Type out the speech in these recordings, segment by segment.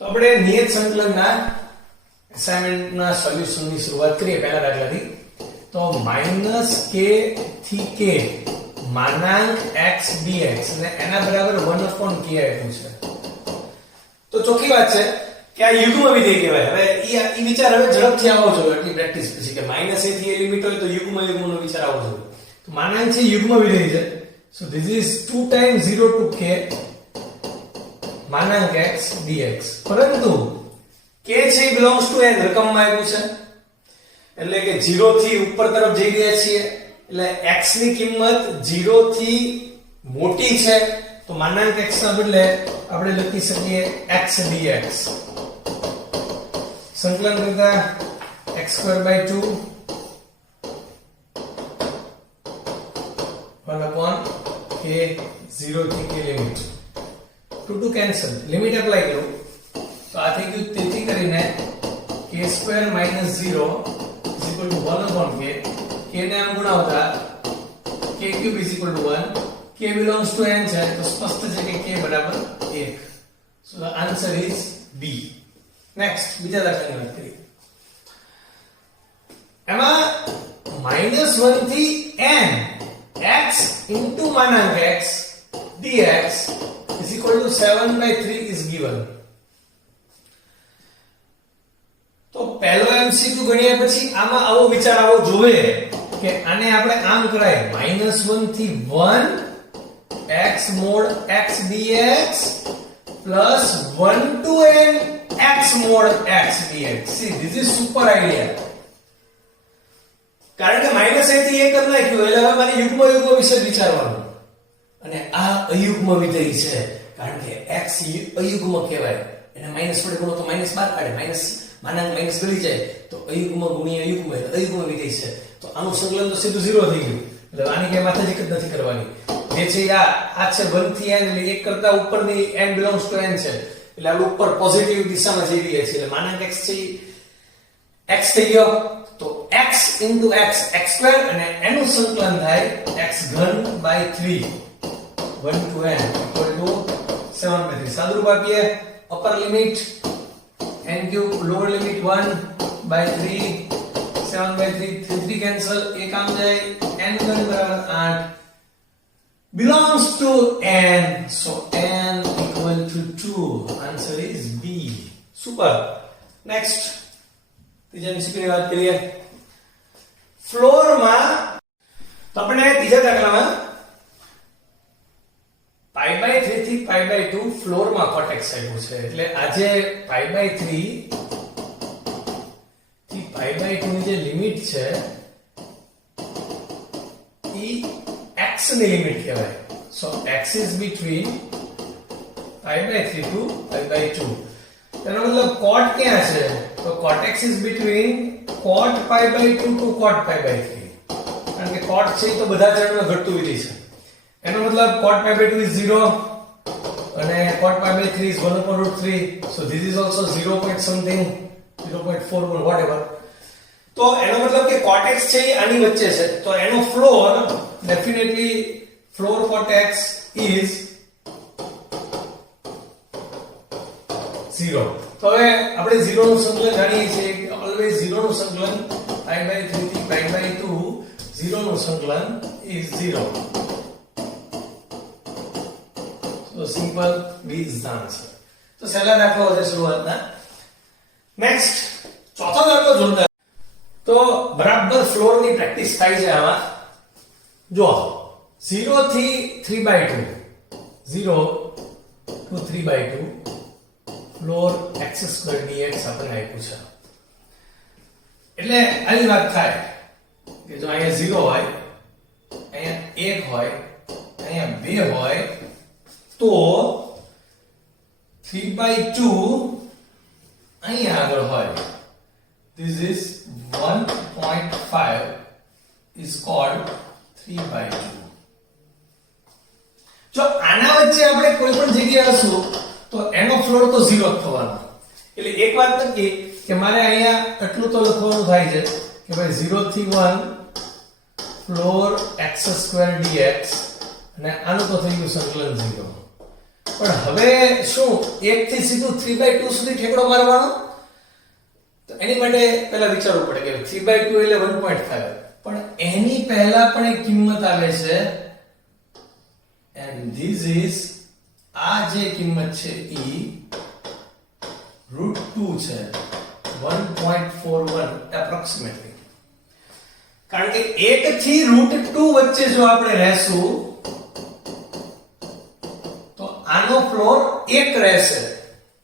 તો આપણે નિયત સંકલનના અસાઇનમેન્ટના સોલ્યુશનની શરૂઆત કરીએ પહેલા દાખલાથી. તો -k થી k માનાંક x dx અને એના બરાબર 1/k આપ્યું છે. તો ચોખ્ખી વાત છે કે આ યુગ્મ વિધેય કહેવાય. હવે ઈ વિચાર હવે ઝડપથી આવવો જોઈએ એટલી પ્રેક્ટિસ પછી કે -a થી a લિમિટ હોય તો યુગ્મનો વિચાર આવવો જોઈએ. તો માનાંક છે યુગ્મ વિધેય છે. So this is 2 times 0 to k માનાંક x dx. પરંતુ k છે belongs to n રકમમાં આવ્યું છે એટલે કે 0 થી ઉપર તરફ જઈ રહ્યા છીએ એટલે x ની કિંમત 0 થી મોટી છે તો માનાંક x ના બદલે આપણે લખી શકીએ x dx. સંકલન કરતા x2/2 1/k 0 થી k limit to cancel limit apply કરો તો આ થઈ ગયું. તેથી કરીને k2 - 0 1/k k ને આમ ગુણાવતા k3 1 k belongs to n છે તો સ્પષ્ટ છે કે k બરાબર 1. so the answer is B. next બીજા દાખલાની વાત કરીએ. એમાં -1 થી n x into માનાંક x dx is equal to 7/3 is given. તો પહેલો MCQ ગણ્યા પછી આમાં આવો વિચાર આવો જોઈએ કે આને આપણે આમ કરાય -1 થી 1 x mod x dx plus 1 to n x mod x dx. see this is super idea. કારણ કે -a થી 1 કરી નાખ્યું એટલે હવે મારે યુગ્મ વિશે વિચારવાનું અને આ અયુગ્મ વિધેય છે કારણ કે x અયુગ્મ કહેવાય એને માઈનસ વડે ગુણો તો માઈનસ બહાર કાઢે માનાંક માઈનસ ગળી જાય તો અયુગ્મ ગુણ્યા અયુગ્મ અયુગ્મ વિધેય છે તો આનું સંકલન તો સીધું 0 થઈ ગયું એટલે આની કઈ માથાજીક જ નથી કરવાની. જે છે આ છે 1 થી n એટલે 1 કરતા ઉપરની n belongs to n છે એટલે આ ઉપર પોઝિટિવ દિશામાં જઈ રહ્યા છે એટલે માનાંક x છે x થઈ ગયો તો x into x x2 અને એનું સંકલન થાય x ઘન by 3 1 to n equal to 7/3. સાદુરૂપ આપીએ upper limit n cube lower limit 1/3 7/3 3 cancel એક આમ જાય n ઘન બરાબર 8 belongs to n so n equal to 2. answer is B. super. next ત્રીજા MCQ ની વાત કરીએ. ફ્લોર માં તો આપણે ત્રીજા દાખલામાં π/3 થી π/2 ફ્લોર માં કોટેક્સ આપ્યું છે એટલે આજે π/3 થી π/2 ની જે લિમિટ છે ઈ x ની લિમિટ કહેવાય. સો x is between π/3 to π/2. એનો મતલબ cot ક્યાં છે તો cot x is between cot π/2 to cot π/3 કારણ કે cot છે તો બધા ચરણમાં ઘટતું વિધેય છે એનો મતલબ cot π/2 is 0 અને cot π/3 is 1/√3 so this is also 0 point something 0.41 whatever. તો એનો મતલબ કે cot x છે આની વચ્ચે છે તો એનો floor definitely floor cot x is 0. તો હવે આપણે 0 નું સંકલન જાણીએ છીએ ઓલવેઝ 0 નું સંકલન π/3 થી π/2 0 નું સંકલન is 0. so simple B is the answer. તો સહેલા દાખલો છે શરૂઆતના. નેક્સ્ટ ચોથો દાખલો જોરદાર. તો બરાબર ફ્લોર ની પ્રેક્ટિસ થાય છે આમાં. જો 0 થી 3/2 0 to 3/2 ફ્લોર x2 dx આપણે આપ્યું છે એટલે આની વાત થાય કે જો અહીંયા 0 હોય અહીંયા 1 હોય અહીંયા 2 હોય તો 3/2 અહીંયા આગળ હોય this is 1.5 is called 3/2. જો આના વચ્ચે આપણે કોઈ પણ જગ્યાએ હશું તો એનો ફ્લોર તો 0 જ થવાનો એટલે એક વાત નક્કી કે મારે અહીંયા એટલું તો લખવાનું થાય છે કે ભાઈ 0 થી 1 ફ્લોર x2 dx અને આનું તો થઈ ગયું સંકલન 0 પણ હવે શું 1 થી સીધું 3/2 સુધી ઠેકડો મારવાનો? તો એની માટે પહેલા વિચારવું પડે કે 3/2 એટલે 1.5, પણ એની પહેલા પણ એક કિંમત આવે છે, and this is આ જે કિંમત છે ઈ √2 છે, 1.41 એપ્રોક્સિમેટલી. કારણ કે 1 થી √2 વચ્ચે જો આપણે રહેશું તો આનો ફ્લોર 1 રહેશે,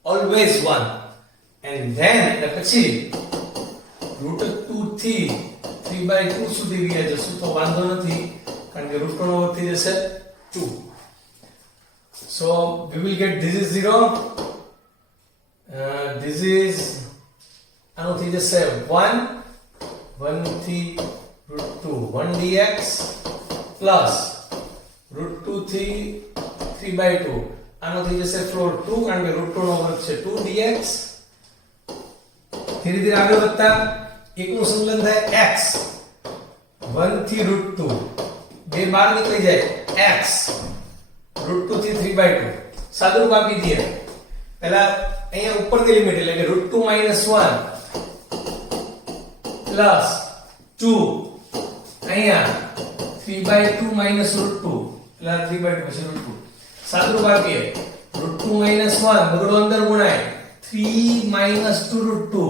ઓલવેઝ 1, and then પછી √2 થી 3/2 સુધી ગયા જશું તો વાંધો નથી, કારણ કે √2 નો વર્ગ થઈ જશે 2. So we will get this is 0, this is આનો થઈ જશે 1 થી √2 1 dx પ્લસ √2 થી 3/2 આનો થઈ જશે ફ્લોર 2, કારણ કે √2 નો વર્ગ છે 2 dx. ધીરે ધીરે આગળ વધતા એકનું સંકલન થાય x 1 થી √2, બે બહાર નીકળી જાય x √2 થી 3/2. સાદુરૂપ આપી દઈએ. પહેલા અહીંયા ઉપરની લિમિટ એટલે કે √2 - 1 પ્લસ 2 અહીંયા 3/2 - √2 એટલે 3/2 પછી √2. સાદુરૂપ આપીએ √2 - 1 બગડો અંદર ગુણાય 3 - 2 √2,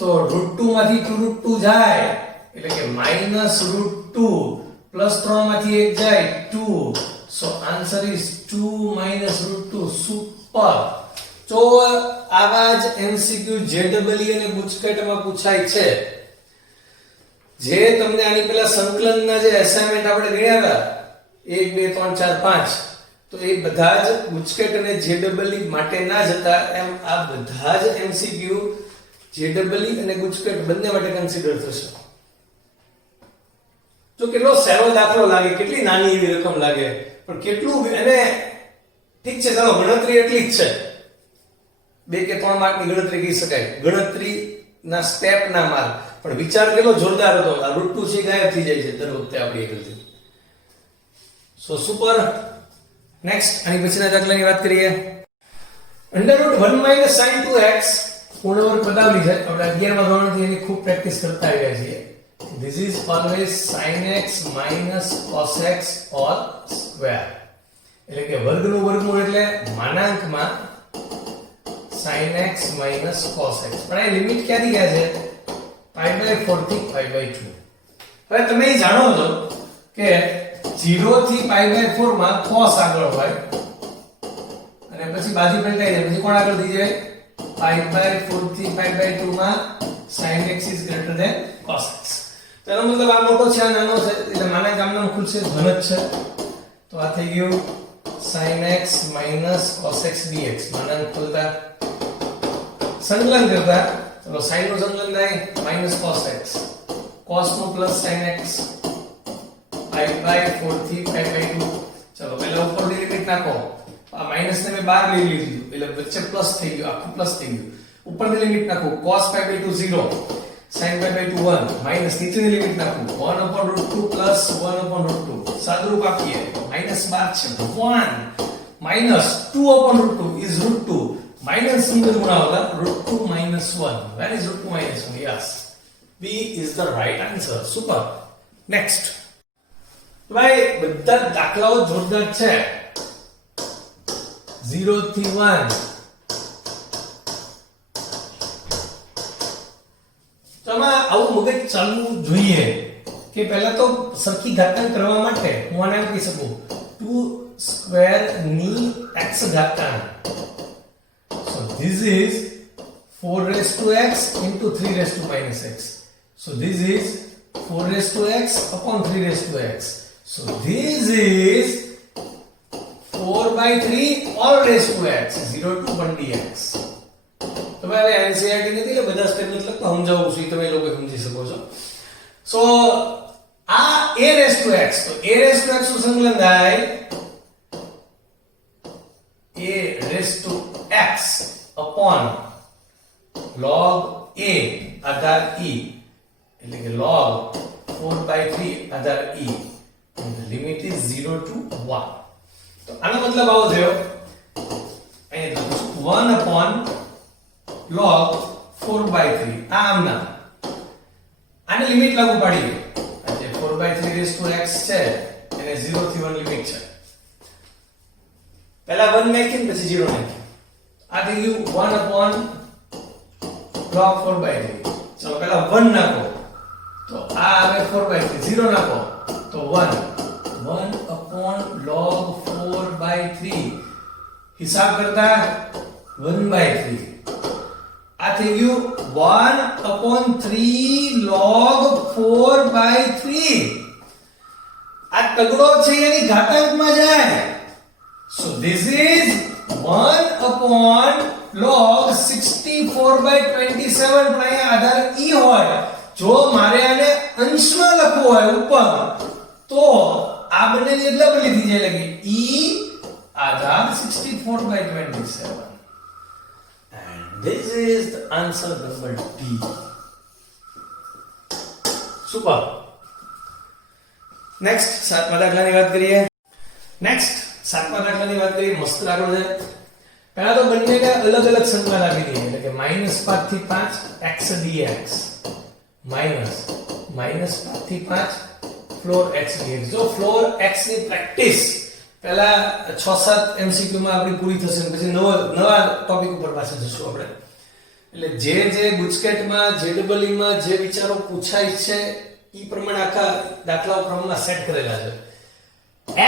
તો √2 માંથી 2 √2 જાય એટલે કે -√2 પ્લસ 3 માંથી 1 જાય 2. So answer is 2 - √2. Super. તો આવા જ MCQ JEE અને ગુજકેટમાં પૂછાય છે. જે તમને આની પહેલા સંકલનના જે અસાઇનમેન્ટ આપણે ગણ્યા હતા 1 2 3 4 5, તો એ બધા જ ગુજકેટ અને JEE માટે ના જ હતા. એમ આ બધા જ MCQ JEE અને ગુજકેટ બંને માટે કન્સિડર થશે. તો કેટલો સહેલો દાખલો લાગે, કેટલી નાની એવી રકમ લાગે, પણ કેટલું, અને ઠીક છે ચાલો ગણતરી એટલી જ છે, 2 કે 3 માર્કની ગણતરી કહી શકાય, ગણતરીના સ્ટેપ ના માર્ક, પણ વિચાર કેટલો જોરદાર હતો. આ √2 છે ગાયબ થઈ જાય છે દર વખતે આપણી એકલથી. સો સુપર. નેક્સ્ટ આની પછીના દાખલાની વાત કરીએ. √1 - sin 2x પૂર્ણ વર્ગ પદાવલી છે. આપણે 11મા ધોરણથી એની ખૂબ પ્રેક્ટિસ કરતા આવ્યા છીએ. This is always sin x minus cos x all square. એટલે કે વર્ગનું વર્ગમૂળ એટલે માનાંકમાં sin x minus cos x. પણ આ લિમિટ ક્યાંથી ગયા છે? π/4 થી π/2. હવે તમે જાણો છો કે 0 થી π/4 માં cos આગળ હોય અને પછી બાજુ પલટાઈ જાય, પછી કોણ આગળ થઈ જાય? π/4 થી π/2 માં sin x is greater than cos x. તેનો મતલબ આ મોટો છે આ નાનો છે એટલે માના ગામનામ ખુલશે ધન જ છે, તો આ થઈ ગયું sin x minus cos x dx. માનાંક ખોલતા સંકલન કરતા ચલો sin નું સંકલન થાય minus cos x, cos નું plus sin x, π/4 થી π/2. ચલો પહેલા ઉપરની લિમિટ નાખો, આ માઈનસ ને મેં બહાર લઈ લીધું એટલે વચ્ચે પ્લસ થઈ ગયું, આખું પ્લસ થઈ ગયું. ઉપરની લિમિટ નાખો cos π/2 0, sin π/2 1, માઈનસ નીચેની લિમિટ નાખો 1/√2 પ્લસ 1/√2. સાદુરૂપ આપીએ -12 છે 1 minus 2/√2 is √2, minus ની અંદર ગુણાવતા √2 - 1. Where is √2 - 1? Yes, B is the right answer. Super. Next. ભાઈ બધા દાખલાઓ જોરદાર છે. 0 થી 1 તમારે આવું મગજ ચાલવું જોઈએ કે પહેલા તો સરખી ઘાતાંક કરવા માટે હું આને કહી શકું 2 સ્ક્વેર ની x ઘાતાંક. So this is 4 raised to x into 3 raised to minus x. So this is 4 raised to x upon 3 raised to x. So this is 4/3 all raised to x, 0 to 1 dx. તમે હવે NCERT નથી એટલે બધા step નથી લખતા, સમજાવું છું તમે લોકો સમજી શકો છો. સો આ a raised to x, તો a raised to x નું સંકલન થાય a raised to x upon log a Aadhaar e, એટલે કે log 4/3 Aadhaar e, and the limit is 0 to 1. તો આનો મતલબ આવો થયો 1 upon log 4/3 આ આમના આને લિમિટ લાગુ પાડીએ એટલે 4/3 raised to x છે એને 0 થી 1 લિમિટ છે પહેલા 1 નાખીને પછી 0 નાખીએ આ થઈ ગયું 1 upon log 4/3 ચલો પહેલા 1 નાખો તો આ આવે 4/3 0 નાખો તો 1 upon log 4/3 हिसाब करता 1/3 आ થઈ ગયું 1/3 log 4/3 આ તગડો છે એની ઘાતાંકમાં જાય so this is 1 log 64/27 પણ અહીંયા આધાર e હોય જો મારે આને અંશમાં લખવું હોય ઉપર તો આ બંનેની અદલા બદલી થઈ જાય એટલે e Aadhaar 64/27 and this is the answer number D. Super. Next સાતમા દાખલાની વાત કરીએ મસ્ત દાખલો છે પહેલા તો બંનેને અલગ અલગ સંખ્યા આપી દઈએ એટલે કે -5 થી 5 x dx -5 થી 5 floor x dx જો floor x ની પ્રેક્ટિસ પહેલા 6-7 MCQ માં આપણી પૂરી થશે પછી નવા ટોપિક ઉપર પાછા જશું આપણે એટલે જે ગુજકેટમાં JEE માં જે વિચારો પૂછાય છે ઈ પ્રમાણે આખા દાખલાઓ ક્રમમાં સેટ કરેલા છે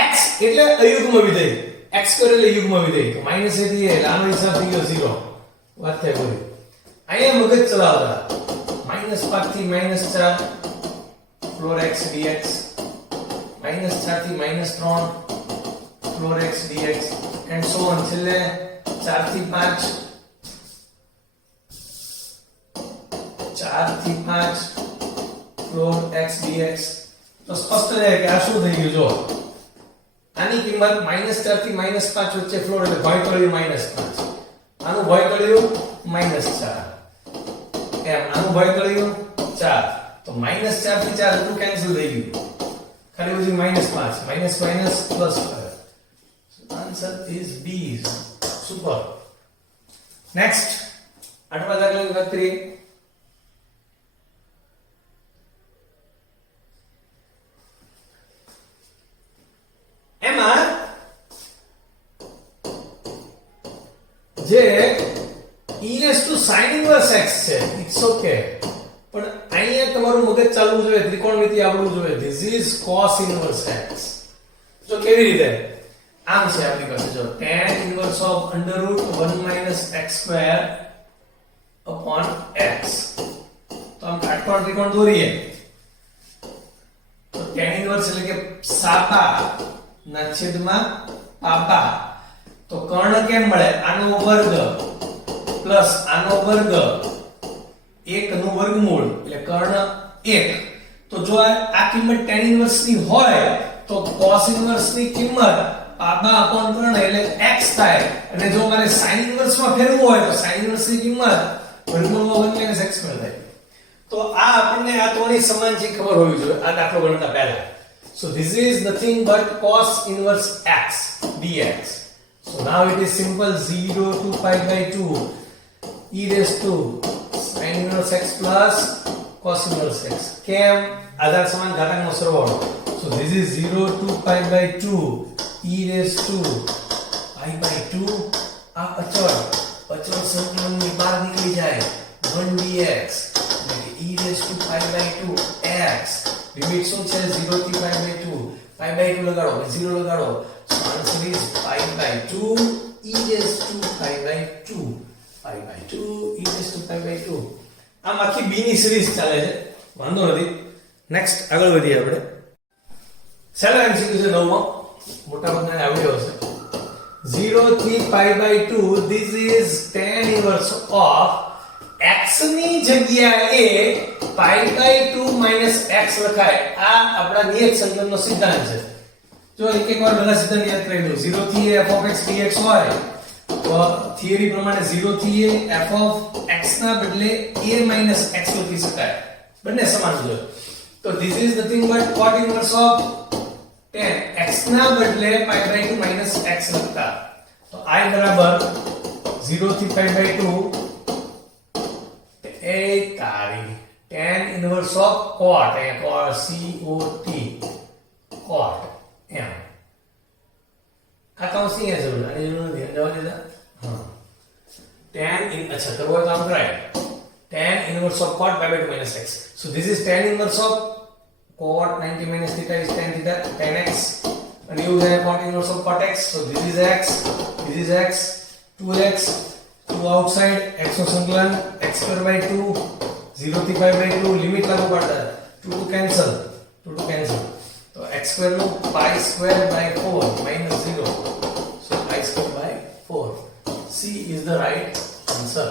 x એટલે અયુગ્મ વિધેય x એટલે યુગ્મ વિધેય તો -a થી એટલે આનો હિસાબ થઈ ગયો 0 વાત થઈ પૂરી અહીંયા મગજ ચલાવતા -5 થી -4 floor x dx -4 થી -3 floor x dx and so on છેલ્લે 4 થી 5 floor x dx તો સ્પષ્ટ રહે કે આ શું થઈ ગયું જો આની કિંમત -4 થી -5 વચ્ચે ફ્લોર એટલે ભય તળિયું -5 આનું ભય તળિયું -4 એમ આનું ભય તળિયું 4 તો -4 થી 4 એટલું કેન્સલ થઈ ગયું ખાલી બચી -5 minus plus answer is B. Super. Next, આઠમા દાખલાની વાત કરીએ એમાં જે e raised to sin inverse x છે ઇટ્સ ઓકે પણ અહીંયા તમારું મગજ ચાલવું જોઈએ ત્રિકોણમિતિ આવડવું જોઈએ this is cos inverse x જો કેવી રીતે આમ છે આપણી પાસે જો tan inverse of under root 1 - x square upon x તો આમ કાટકોણ ત્રિકોણ દોરીએ તો tan inverse એટલે કે સાપા ના છેદમાં પાપા તો કર્ણ કેમ મળે આનો વર્ગ પ્લસ આનો વર્ગ 1 નું વર્ગમૂળ એટલે કર્ણ 1 તો જો આ કિંમત tan inverse ની હોય તો cos inverse ની કિંમત પાપા upon કર્ણ એટલે x થાય અને જો મારે sin inverse માં ફેરવવું હોય તો sin inverse ની કિંમત વર્ગમૂળમાં 1 - x સ્ક્વેર થાય તો આ આપણને આ ત્રણેય સમાન છે ખબર હોવી જોઈએ આ દાખલો ગણતા પહેલા so this is nothing but cos inverse x dx so now it is simple 0 to pi/2 e raised to sin inverse x plus cos inverse x કેમ આધાર સમાન ઘાતાંકનો સરવાળો so this is 0 to pi/2 e raised to pi/2 આ અચળ સંકલનની બહાર નીકળી જાય 1 dx એટલે e raised to pi/2 x limit શું છે 0 થી pi/2 લગાડો 0 લગાડો so answer is pi/2 e raised to pi/2 e raised to pi/2 આમ આખી b ની સિરીઝ ચાલે છે વાંધો નથી નેક્સ્ટ આગળ વધીએ આપણે છેલ્લો એમસીક્યુ છે નવમો મોટા ભાગના આવડ્યો હશે 0 થી pi/2 this is tan inverse of x ની જગ્યાએ pi/2 - x લખાય આ આપણા નિયત સંકલનનો સિદ્ધાંત છે જો એકવાર બધા સિદ્ધાંત યાદ કરી દો 0 થી f(x) dx હોય તો થિયરી પ્રમાણે 0 થી f(x) ના બદલે a - x લખી શકાય બંને સમાન છે તો this is nothing but cot inverse of tan x ના બદલે pi/2 - x લખતા તો I બરાબર 0 થી pi by 2 એ તારી tan inverse of cot A cot cot cot એમ આ કૌંસ ની જરૂર આની જરૂર નથી જવા દેતા હા tan in અચ્છા કરવો હોય તો આમ કરાય tan inverse of cot pi by 2 minus x so this is tan inverse of cot 90 minus theta is tan theta tan x and you have cot inverse of cot x so this is x 2x 2 outside x નો સંકલન x square by 2 0 થી pi by 2 limit લાગુ પડતા 2 to cancel તો x square નું pi square by 4 minus 0 so pi square by 4 c is the right answer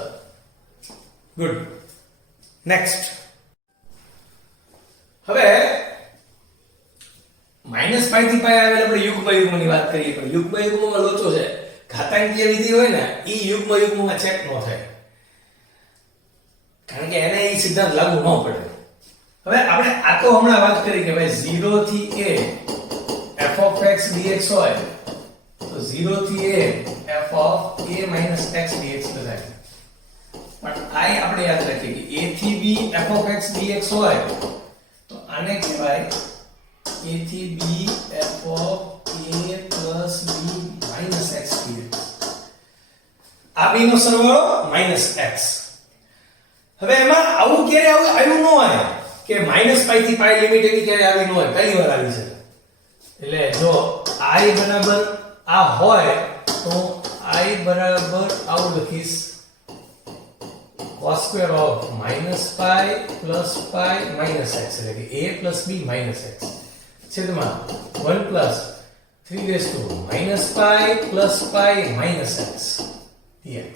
good next હવે minus પાઈ થી પાઈ આવેલ આપણે યુગ્મની વાત કરીએ પણ યુગ્મમાં લોચો છે ઘાતાંકીય વિધિ હોય ને ઈ યુગ્મમાં ચેક ન થાય કારણ કે એને ઈ સિદ્ધાંત લાગુ ન પડે હવે આપણે આ તો હમણાં વાત કરી કે ભાઈ 0 થી a f of x dx હોય તો 0 થી a f of a minus x dx લખાય પણ આ આપણે યાદ રાખીએ કે a થી b f of x dx હોય તો આને કહેવાય a થી b f of a plus b minus x dx આ b નો સરવાળો minus x હવે એમાં આવું ક્યારે આવ્યું ન હોય કે માઈનસ પાઈ થી પાઈ લિમિટ એની ક્યારે આવી ન હોય પહેલી વાર આવી છે એટલે જો i બરાબર આ હોય તો i બરાબર આવું લખીશ cos square of minus pi plus pi minus x એટલે કે a plus b minus x છેદમાં 1 plus 3 raised to minus pi plus pi minus x dx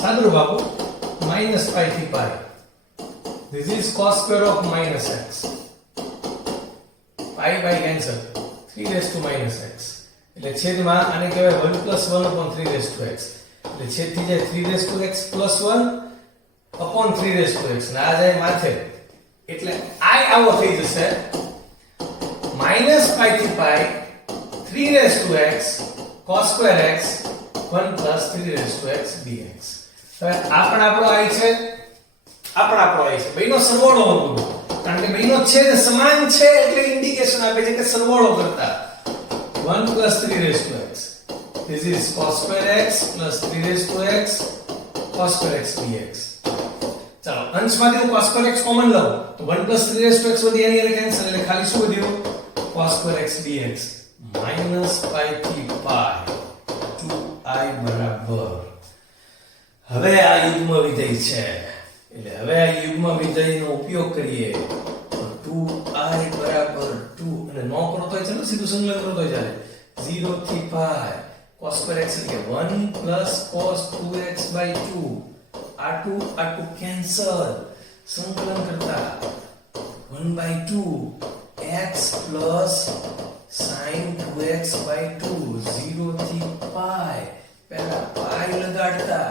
સાદું બાપુ minus pi થી pi this is cos square of minus x pi by cancel 3 raised to minus x એટલે છેદમાં આને કહેવાય 1 plus 1 upon 3 raised to x એટલે છેદ થઈ જાય 3 raised to x plus 1 upon 3 raised to x ના જાય માથે એટલે I આવો થઈ જશે minus pi થી pi 3 raised to x cos square x 1 plus 3 raised to x dx હવે આ પણ આપણો I છે આ પણ આપણો I છે બેનો સરવાળો હતો કારણ કે બેનો છેદ સમાન છે એટલે ઇન્ડિકેશન આપે છે કે સરવાળો કરતા 1 plus 3 raised to x this is cos square x plus 3 raised to x cos square x dx ચાલો અંશમાંથી હું cos square x કોમન લઉં તો 1 plus 3 raised to x વધી એની અને કેન્સલ એટલે ખાલી શું વધ્યું cos square x dx minus pi થી pi 2i બરાબર હવે આ યુગ્મ વિધેય છે એટલે હવે આ યુગ્મ વિધેયનો ઉપયોગ કરીએ તો 2i બરાબર 2 અને નો કરો તો ચાલો સીધું સંકલન કરો તો ચાલે 0 થી pi cos square x એટલે 1 plus cos 2x by 2 આ2 cancel સંકલન કરતા 1 by 2 x plus sin 2x by 2 0 થી pi પહેલા pi લગાડતા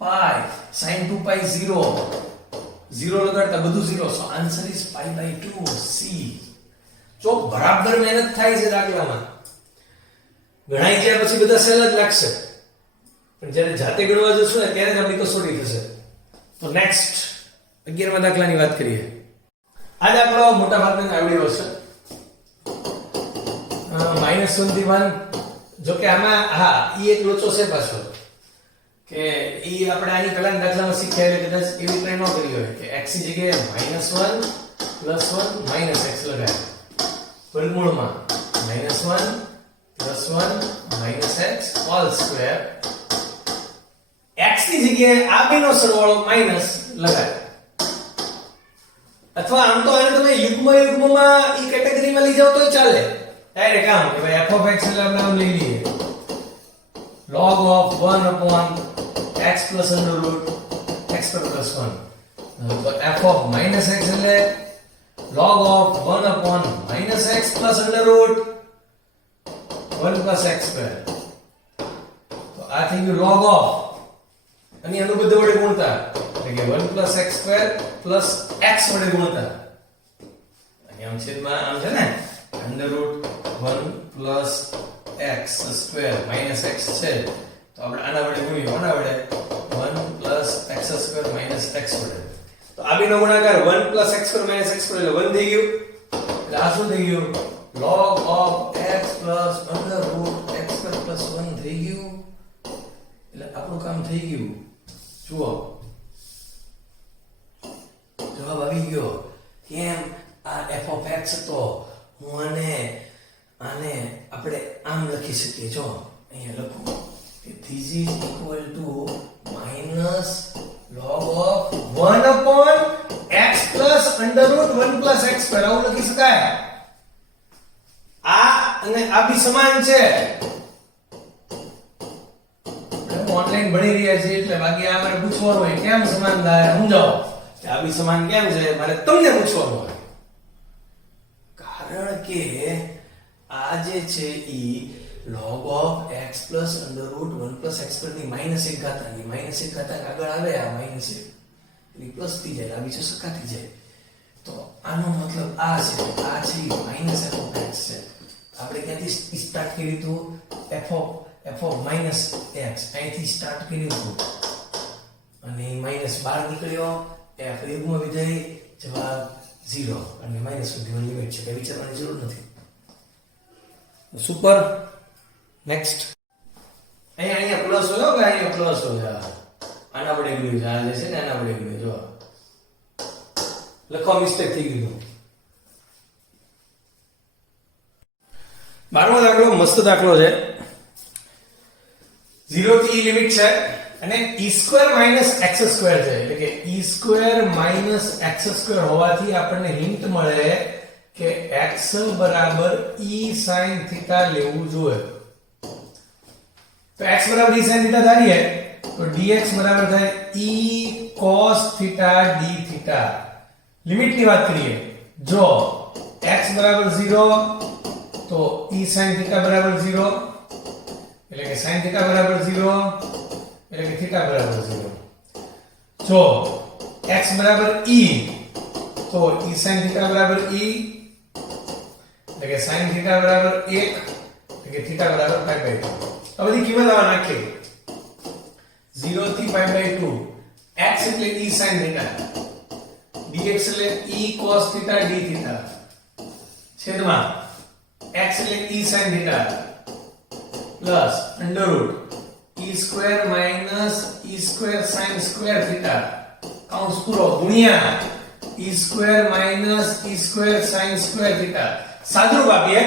pi sin 2 pi 0 લગાડતા બધું 0 so answer is pi by 2 c જો બરાબર મહેનત થાય છે દાખલામાં ગણાઈ ગયા પછી બધા સહેલા જ લાગશે પણ જ્યારે જાતે ગણવા જશો ને ત્યારે જ આપણી કસોટી થશે તો નેક્સ્ટ 11મા દાખલાની વાત કરીએ આ દાખલો મોટા ભાગને આવડ્યો હશે -1 થી 1 જો કે આમાં હા ઈ એક લોચો છે પાછો કે ઈ આપણે આની પહેલાના દાખલામાં શીખ્યા એટલે કદાચ એવી ટ્રાય ન કરી હોય કે x ની જગ્યાએ -1 +1 -x લગાય વર્ગમૂળમાં -1 +1 -x હોલ સ્ક્વેર x ની જગ્યાએ આ બેનો સરવાળો માઈનસ લગાય અથવા આમ તો આને તમે યુગ્મમાં ઈ કેટેગરીમાં લઈ જાવ તોય ચાલે ડાયરેક્ટ આમ કે ભાઈ f of x એટલે આપણે આમ લઈ લઈએ log of 1 upon x plus under root x square plus 1 તો f of minus x એટલે log of 1 upon minus x plus under root 1 plus x square તો આ થઈ ગયું log of અને અનુબદ્ધ વડે ગુણતા એટલે કે 1 plus x square plus x વડે ગુણતા અને આમ છેદમાં આમ છે ને under root 1 plus x square minus x છે તો તો આપણે આના વડે ગુણ્યું આના વડે 1 plus x square minus x વડે તો આ બેનો ગુણાકાર 1 plus x square minus x square એટલે 1 થઈ ગયું એટલે આ શું થઈ ગયું log of x plus under root x square plus 1 થઈ ગયું એટલે આપણું કામ થઈ ગયું જુઓ જવાબ આવી ગયો કેમ આ f of x હતો હું આને આપણે આમ લખી શકીએ જો અહીંયા લખું કે this is equal to minus log of 1 upon x plus under root 1 plus x square આવું લખી શકાય આ અને આ બી સમાન છે ઓનલાઈન ભણી રહ્યા છે એટલે બાકી આ મારે પૂછવાનું હોય કેમ સમાન થાય સમજાવો કે આ બી સમાન કેમ છે મારે તમને પૂછવાનું હોય કારણ કે આ જે છે ઈ log of x plus under root 1 plus x square ની minus 1 ઘાતાંક minus 1 ઘાતાંક આગળ આવે આ minus 1 એટલે પ્લસ થઈ જાય આ બીજો સકા થઈ જાય તો આનો મતલબ આ છે minus f of x છે આપણે ક્યાંથી સ્ટાર્ટ કર્યું હતું f of minus x અહીંથી સ્ટાર્ટ કર્યું હતું અને માઈનસ બહાર નીકળ્યો f યુગ્મ વિધેય જવાબ 0 અને માઈનસ સુધી લિમિટ છે કે વિચારવાની જરૂર નથી સુપર નેક્સ્ટ અહીંયા પ્લસ હોય કે અહીંયા પ્લસ હોય આના વડે ગુણ્યું છે આ જે છે ને આના વડે ગુણ્યું જો લખવા મિસ્ટેક થઈ ગયું 12મો દાખલો મસ્ત દાખલો છે 0 થી e લિમિટ છે અને e² - x² છે એટલે કે e² - x² હોવાથી આપણને હિન્ટ મળે કે x બરાબર e sin θ લેવું જોઈએ તો x બરાબર e sin θ ધારીએ તો dx બરાબર થાય e cos θ dθ લિમિટ ની વાત કરીએ જો x બરાબર 0 તો e sin θ બરાબર 0 એટલે કે sin θ બરાબર 0 એટલે કે θ બરાબર 0 જો x બરાબર e તો e sin θ બરાબર e એટલે કે sin θ બરાબર 1 એટલે કે θ બરાબર π/2 આ બધી કિંમત આવા નાખીએ 0 થી π/2 x એટલે e sin θ dx એટલે e cos θ dθ છેદમાં x એટલે e sin θ plus under root e² - e² sin square θ કૌંસ પૂરો ગુણ્યા e² - e² sin સ્ક્વેર θ સાદુરૂપ આપીએ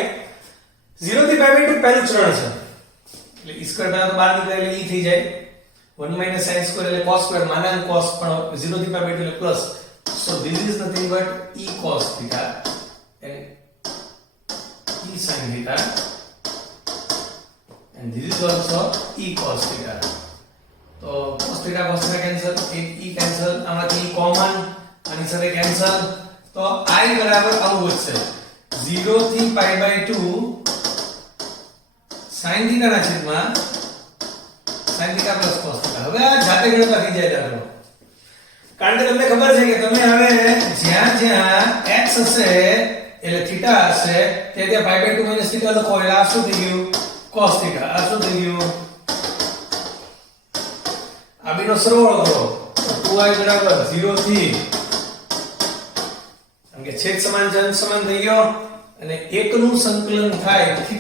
0 થી π/2 પહેલું ચરણ છે એટલે e² પહેલા તો બહાર નીકળે એટલે e થઈ જાય 1 - sin સ્ક્વેર એટલે cos સ્ક્વેર માનાંક cos પણ 0 થી π/2 એટલે plus so this is nothing but e cos θ and e sin θ and this is also e cos θ તો cos θ કેન્સલ એક e કેન્સલ આમાંથી કોમન આની સાથે કેન્સલ તો i બરાબર આવું વધશે 0 થી π/2 sin θ ના છેદમાં sin θ plus cos θ હવે આ જાતે ગણતરી થઈ જાય દાખલો કારણ કે તમને ખબર છે કે તમે હવે જ્યાં જ્યાં x હશે એટલે θ હશે ત્યાં π/2 - θ લખો એટલે આ શું થઈ ગયું cos θ આ શું થઈ ગયું આ બેનો સરવાળો કરો તો 2i બરાબર 0 થી કારણ કે છેદ સમાન છે અંશ સમાન થઈ ગયો અને એકનું સંકલન થાય θ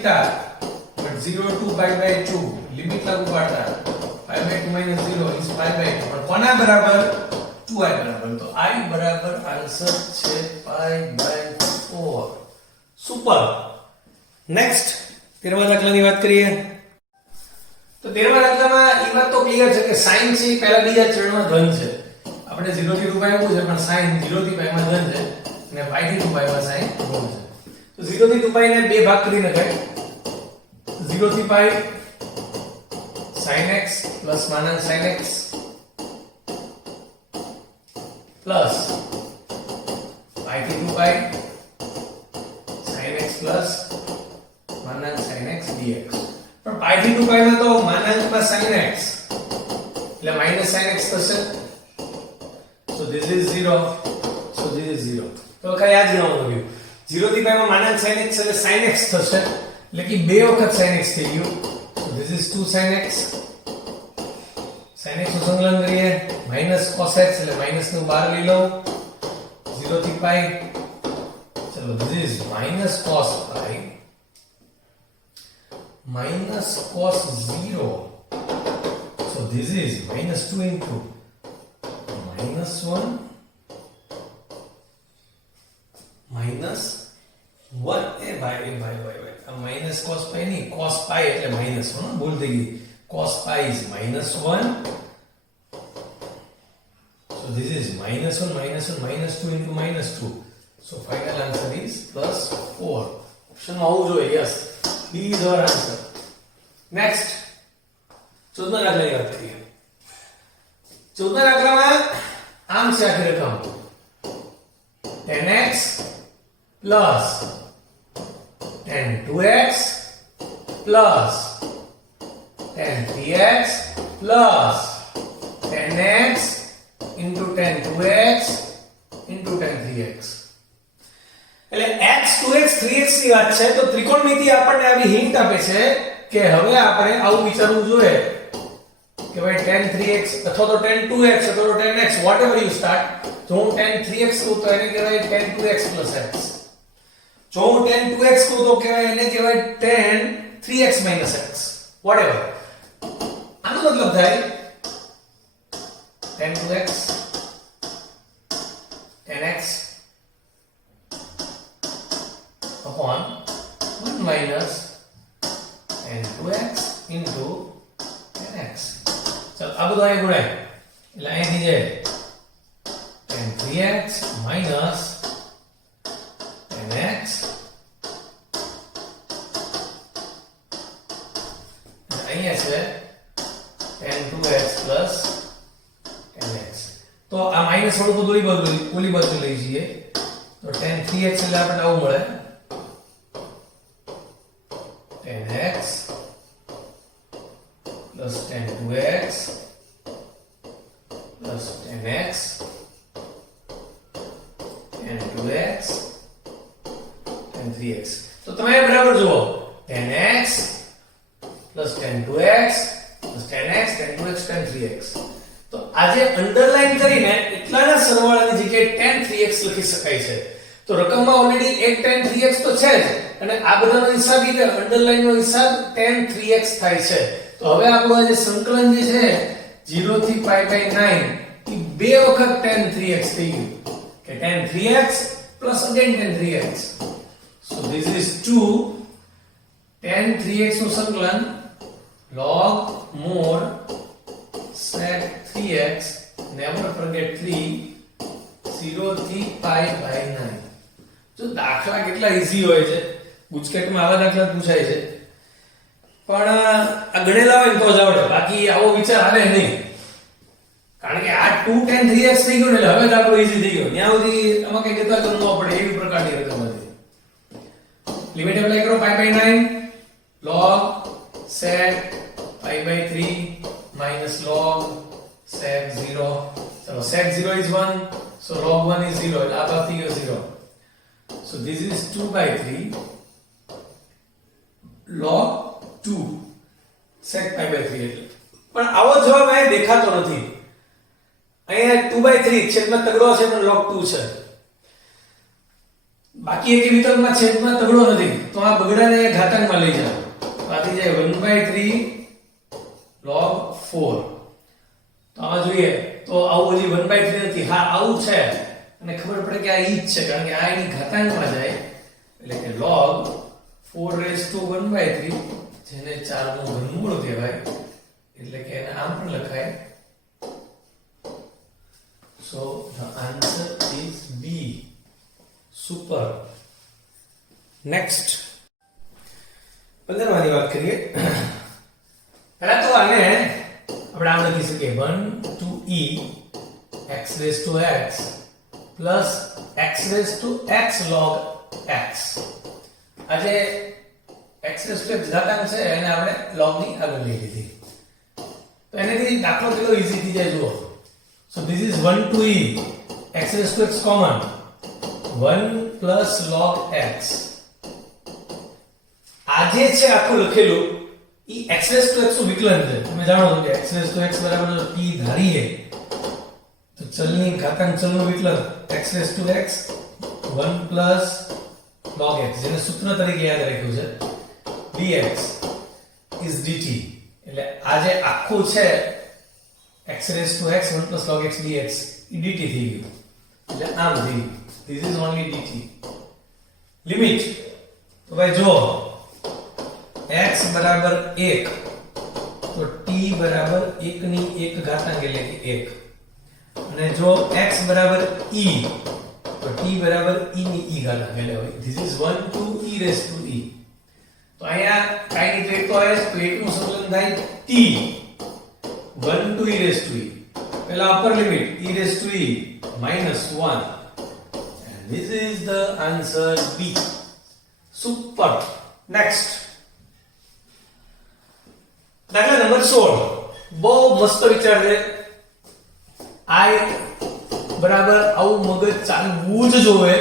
but 0 to π/2 લિમિટ લાગુ પાડતા π/2 - 0 is π/2 પણ કોના બરાબર 2i બરાબર તો i બરાબર આન્સર છે π/4 સુપર નેક્સ્ટ 13મા દાખલાની વાત કરીએ તો 13મા દાખલામાં એ વાત તો ક્લિયર છે કે sin છે પહેલા બીજા ચરણમાં ધન છે આપણે 0 થી 2π આપ્યું છે પણ sin 0 થી π માં ધન છે અને π થી 2π માં sin ઋણ છે તો 0 થી 2π ને બે ભાગ કરી નખાય 0 થી π sin x plus માનાંક sin x plus π થી 2π sin x plus માનાંક sin x dx પણ π થી 2π માં તો માનાંકમાં sin x એટલે માઈનસ sin x થશે so this is 0 so this is 0 તો કઈ યાદ રાખવાનું રહ્યું 0 થી π માં માનાંક sin x એટલે sin x થશે એટલે કે બે વખત sin x થઈ ગયું so this is 2 sin x sin x નું સંકલન કરીએ માઈનસ cos x એટલે માઈનસ નું બહાર લઈ લો 0 થી pi. ચલો this is minus cos pi minus cos 0. So this is minus 2 into minus 1 minus 1 by minus cos pi नहीं cos pi એટલે minus 1 ભૂલ થઈ ગઈ. Cos pi is minus 1. So this is minus 1 minus 1 minus 2 into minus 2. So final answer is plus 4. Option માં હોવું જોઈએ. Yes, B is our answer. Next 14 દાખલાની વાત કરીએ. 14 દાખલામાં આમ છે આખી રકમ 10x plus tan 2x plus tan 3x plus tan x into tan 2x into tan 3x. એટલે x 2x 3x ની વાત છે તો ત્રિકોણમિતિ આપણને આવી હિન્ટ આપે છે કે હવે આપણે આવું વિચારવું જોઈએ કે ભાઈ tan 3x અથવા તો tan 2x અથવા તો tan x whatever you start. જો હું tan 3x કહું તો એને કહેવાય tan 2x plus x. જો હું tan 2x કહું તો કહેવાય એને કહેવાય tan 3x minus x whatever. આનો મતલબ થાય tan 2x tan x upon 1 minus tan 2x into tan x. ચલ આ બધું અહીં ગુણાય એટલે અહીંથી જાય tan 3x minus tan x અહીંયા છે tan 2x plus tan x. તો આ માઈનસ વાળું બધું ઓલી બાજુ લઈ જઈએ તો tan 3x એટલે આપણને આવું મળે tan x plus tan 2x plus tan x tan 2x tan 3x. તો તમે બરાબર જુઓ tan x plus tan 2x plus tan x tan 2x tan 3x. તો આજે અંડરલાઈન કરીને એટલાના સરવાળાની જગ્યાએ tan 3x લખી શકાય છે. તો રકમમાં ઓલરેડી એક tan 3x તો છે જ અને આ બધાનો હિસાબ એટલે અંડરલાઈન નો હિસાબ tan 3x થાય છે. તો હવે આપણું આ જે સંકલન જે છે 0 થી pi by 9 એ બે વખત tan 3x થઈ ગયું કે tan 3x plus again tan 3x. So this is 2 tan 3x નું સંકલન log mod sec 3x never forget 3 0 થી pi by 9. જો દાખલા કેટલા ઈઝી હોય છે ગુજકેટમાં આવા દાખલા પૂછાય છે પણ આ ગણેલા હોય તો જ આવડે બાકી આવો વિચાર આવે નહીં કારણ કે આ 2 tan 3x થઈ ગયો ને એટલે હવે દાખલો ઈઝી થઈ ગયો ત્યાં સુધી આમાં કઈ ગતા કરવું ન પડે એવી પ્રકારની રકમ હતી. લિમિટ એપ્લાય કરો pi by 9 log sec pi by 3 minus log sec 0. So sec 0 is 1 so log 1 is 0 એટલે આ બાદ થઈ ગયો 0. So this is 2 by 3 log 2 sec pi by 3 એટલે પણ આવો જવાબ અહીં દેખાતો નથી. અહીંયા 2 by 3 છેદમાં તગડો છે પણ log 2 છે બાકી એક વિકલ્પમાં છેદમાં તગડો નથી તો આ બગડાને ઘાતાંકમાં લઈ જાઓ બાકી જાય 1 by 3 log 4. તો આમાં જોઈએ તો આવું હજી 1 by 3 નથી હા આવું છે અને ખબર પડે કે આ ઈ જ છે કારણ કે આ એની ઘાતાંકમાં જાય એટલે કે log 4 raised to 1 by 3 જેને 4 નું ઘનમૂળ કહેવાય એટલે કે એને આમ પણ લખાય. So the answer is B. Super. Next 15 વાળી વાત કરીએ. પહેલા તો આને આપણે આમ લખી શકીએ 1 to e x raised to x plus x raised to x log x. આજે x raised to x ઘાતાંક છે એને આપણે log ની આગળ લઈ લીધી તો એનેથી દાખલો કેટલો ઈઝી થઈ જાય જુઓ. So this is 1 to e x raised to x common 1 plus log x. આજે છે આખું લખેલું ઈ x રેસ ટુ x નું વિકલન છે. તમે જાણો છો કે x રેસ ટુ x બરાબર જો t ધારીએ તો ચલની ઘાતાંક ચલનું વિકલન x raise to x 1 plus log x જેને સૂત્ર તરીકે યાદ રાખ્યું છે dx is dt. એટલે આ જે આખું છે x raised to x 1 plus log x dx A dt થઈ ગયું. એટલે આમ થઈ ગયું. This is only dt. Limit તો ભાઈ જો x બરાબર 1 તો t બરાબર 1 ની 1 ઘાતાંક એટલે કે 1 અને જો x બરાબર e તો t બરાબર e ની e ઘાતાંક એટલે હોય this is 1 to e raised to e. તો અહીંયા કાઈ ની તો આવે તો 1 નું સંકલન થાય t 1 to e raised to e. પહેલા upper limit e raised to e -1 and this is the answer B. Super. Next. દાખલા નંબર 16 બહુ મસ્ત વિચાર છે. I બરાબર આવું મગજ ચાલવું જ જોવે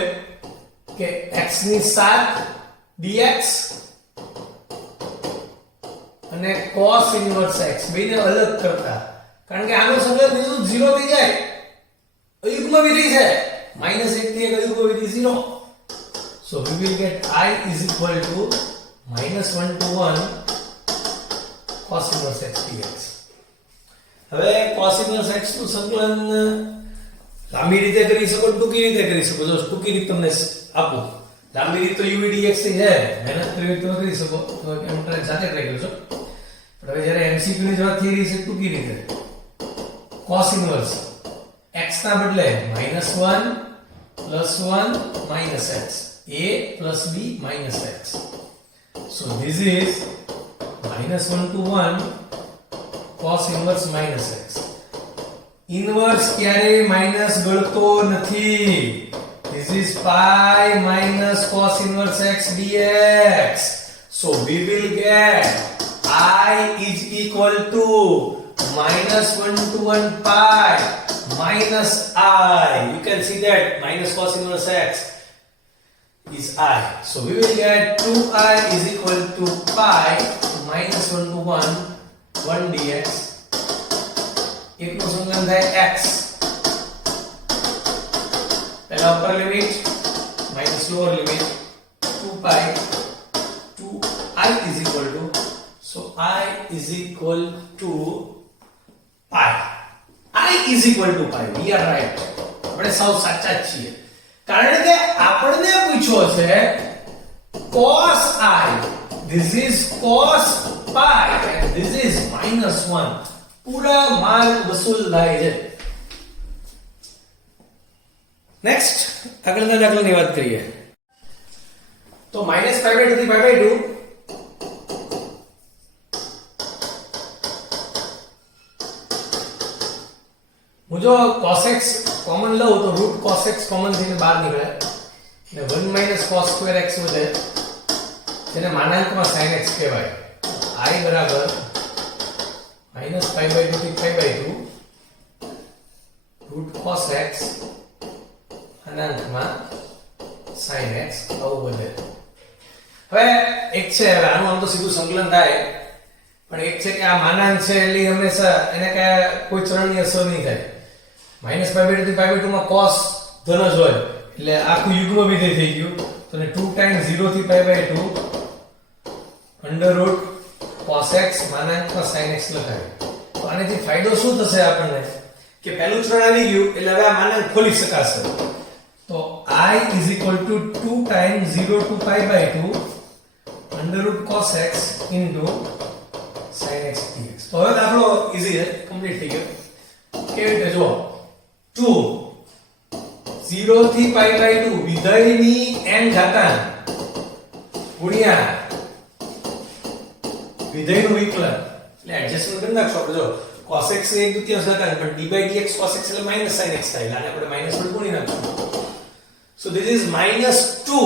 કે x ની 7 dx અને cos inverse x બેને અલગ કરતા કારણ કે આનો સંકલન બીજું 0 થઈ જાય અયુગ્મ વિધિ છે -1 થી 1 અયુગ્મ વિધિ 0. So we will get I is equal to -1 to 1 cos inverse x dx. હવે cos inverse x નું સંકલન લાંબી રીતે કરી શકો ટૂંકી રીતે કરી શકો. જો ટૂંકી રીત તમને આપું લાંબી રીત તો u dx થી છે મહેનત કરવી તો કરી શકો તો એમ ટ્રાય સાથે રાખ્યો છો. પણ હવે જ્યારે MCQ ની જરૂરત થઈ રહી છે ટૂંકી રીતે cos inverse x ના બદલે -1 +1 - x a + b - x. So this is -1 to 1 cos inverse -x. Inverse ક્યારે માઈનસ ગળતો નથી. This is pi minus cos inverse x dx. So we will get I is equal to -1 to 1 pi minus I. You can see that minus cos inverse x is I. So we will get 2i is equal to pi -1 to 1 dx. એક નું સંકલન થાય x પહેલા upper limit minus lower limit 2 pi 2i is equal to so I is equal to pi. I is equal to pi. We are right. આપણે સૌ સાચા જ છીએ કારણ કે આપણને પૂછ્યો છે cos I. This is cos pi and this is -1. પૂરા માર્ક વસૂલ થાય છે. નેક્સ્ટ આગળના દાખલાની વાત કરીએ તો -π/2 થી π/2 હું જો cos x કોમન લઉં તો રૂટ cos x કોમન થઈને બહાર નીકળે એટલે 1 - cos² x વધે જેને માનાંકમાં sin x કહેવાય. I બરાબર -π/2 થી π/2 રૂટ cos x અનંતમાં sin x આવું વધે. હવે એક છે હવે આનું આમ તો સીધું સંકલન થાય પણ એક છે કે આ માનાંક છે એટલે હંમેશા એને કોઈ ચરણની અસર નહીં થાય. -π/2 થી π/2 માં cos ધન જ હોય એટલે આખું યુગ્મ વિધેય થઈ ગયું તો 2 ટાઈમ્સ 0 થી π/2 √ cos x માનાંકમાં sin x લખાય. તો આનેથી ફાયદો શું થશે આપણને કે પહેલું ચરણ આવી ગયું એટલે હવે આ માનાંક ખોલી શકાશે. તો I is equal to 2 times 0 to π/2 √ cos x into sin x dx. તો હવે દાખલો ઈઝી છે કમ્પ્લીટ થઈ ગયો. કેવી રીતે જો 2 0 થી π/2 વિધેયની n ઘાતાંક ગુણ્યા વિધેયનું વિકલન એટલે એડજસ્ટમેન્ટ કરી નાખશો આપણે જો cos x ની 1/2 ઘાતાંક પણ d/dx cos x એટલે -sin x થાય એટલે આને આપણે માઈનસ વડે ગુણી નાખશું. So this is -2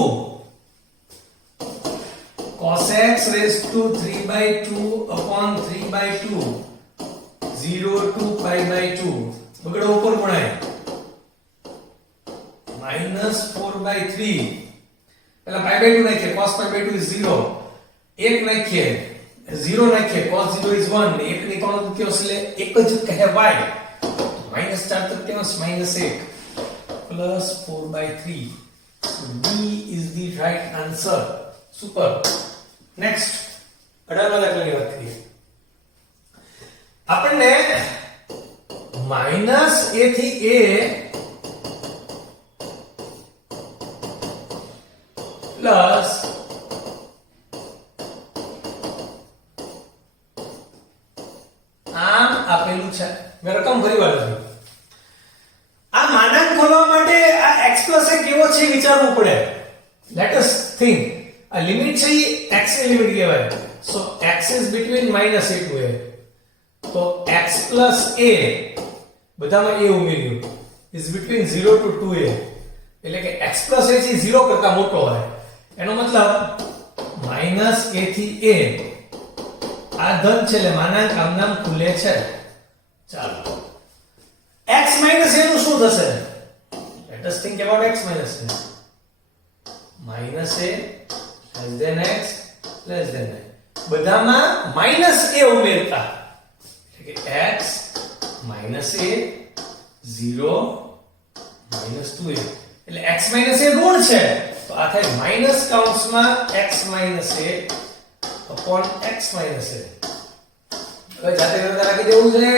cos x raised to 3/2 upon 3/2 0 to π/2 બગડો ઉપર ગુણાય -4/3 પહેલા π/2 નાખીએ cos π/2 is 0 1 નાખીએ 0 નાખીએ cos 0 is 1 ને 1 ની કોણ તૃતીયાંશ એટલે એક જ કહેવાય -4 તૃતીયાંશ -1 plus 4/3 so D is the right answer super next 18મા દાખલાની વાત કરીએ આપણને -a થી a પ્લસ આમ આપેલું છે મેં રકમ ફરી વાર લખી આ માનાંક ખોલવા માટે આ x a કેવો છે વિચારવું પડે લેટ અસ થિંક આ લિમિટ છે એ x ની લિમિટ કહેવાય સો x is between -a to a તો x plus a બધામાં a ઉમેર્યું is between 0 to 2a એટલે કે x plus a છે 0 કરતા મોટો હોય એનો મતલબ -a થી a આ ધન છે એટલે માનાંક આમનામ ખુલે છે ચાલો x minus a નું શું થશે let us think about x minus a minus a less than x less than a બધામાં minus a ઉમેરતા એટલે કે x minus a 0 minus 2a એટલે x minus a ઋણ છે તો આ થાય માઈનસ કૌંસમાં x minus a upon x minus a હવે જાતે કરતા રાખી દેવું છે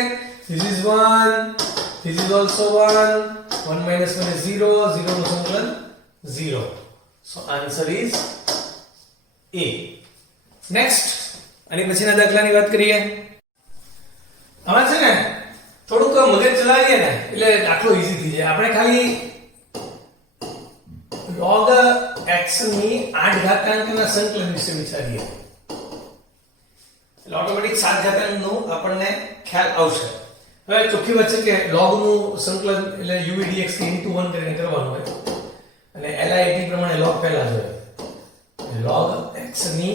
this is 1 this is also 1 1 minus 1 is 0 0 નું સંકલન 0 so answer is a next આની પછીના દાખલાની વાત કરીએ આમાં છે ને થોડુંક મગજ ચલાવીએ ને એટલે દાખલો ઈઝી થઈ જાય આપણે ખાલી log x ની 8 ઘાતાંકના સંકલન વિશે વિચારીએ એટલે ઓટોમેટિક 7 ઘાતાંકનો આપણને ખ્યાલ આવશે હવે ચોખ્ખી વાત છે કે log નું સંકલન એટલે u dx થી into 1 કરીને કરવાનું હોય અને lit પ્રમાણે log પહેલા જ હોય log x ની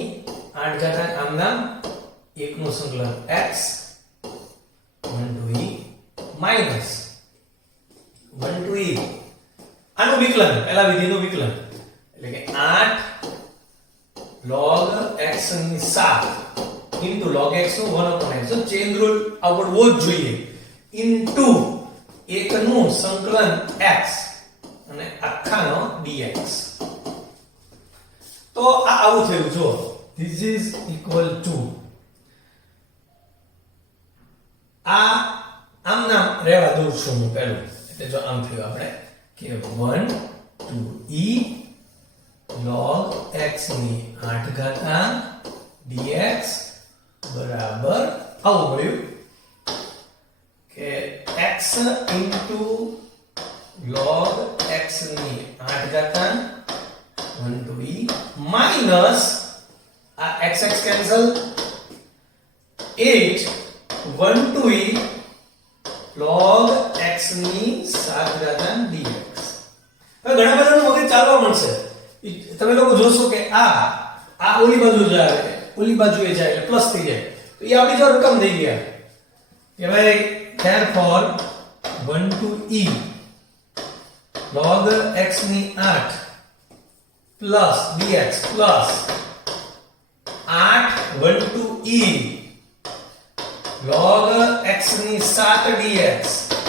8 ઘાતાંક આમ નામ 1 નું સંકલન x 1 to e minus 1 to e આનું વિકલન પહેલા વિધિનું વિકલન એટલે કે 8 log x ની 7 into log x નું 1 upon x so chain rule આવડવો જ જોઈએ into એકનું સંકલન x અને આખાનો dx તો આ આવું થયું જો this is equal to આ આમ નામ રહેવા દઉં છું હું પહેલું એટલે જો આમ થયું આપણે કે 1 to e log x ની 8 ઘાતાંક dx બરાબર આવું મળ્યું કે x into log x ની 8 ઘાતાંક 1 to e minus આ x x cancel 8 1 to e log x ની 7 ઘાતાંક dx હવે ઘણા બધાનું મગજ ચાલવા મળશે તમે લોકો જોશો કે આ ઓલી બાજુ જાય ઓલી બાજુએ જાય એટલે પ્લસ થઈ જાય તો એ આપણી જો રકમ થઈ ગયા કે ભાઈ therefore 1 to e log x ની 8 plus dx plus 8 1 to e log x ની 7 dx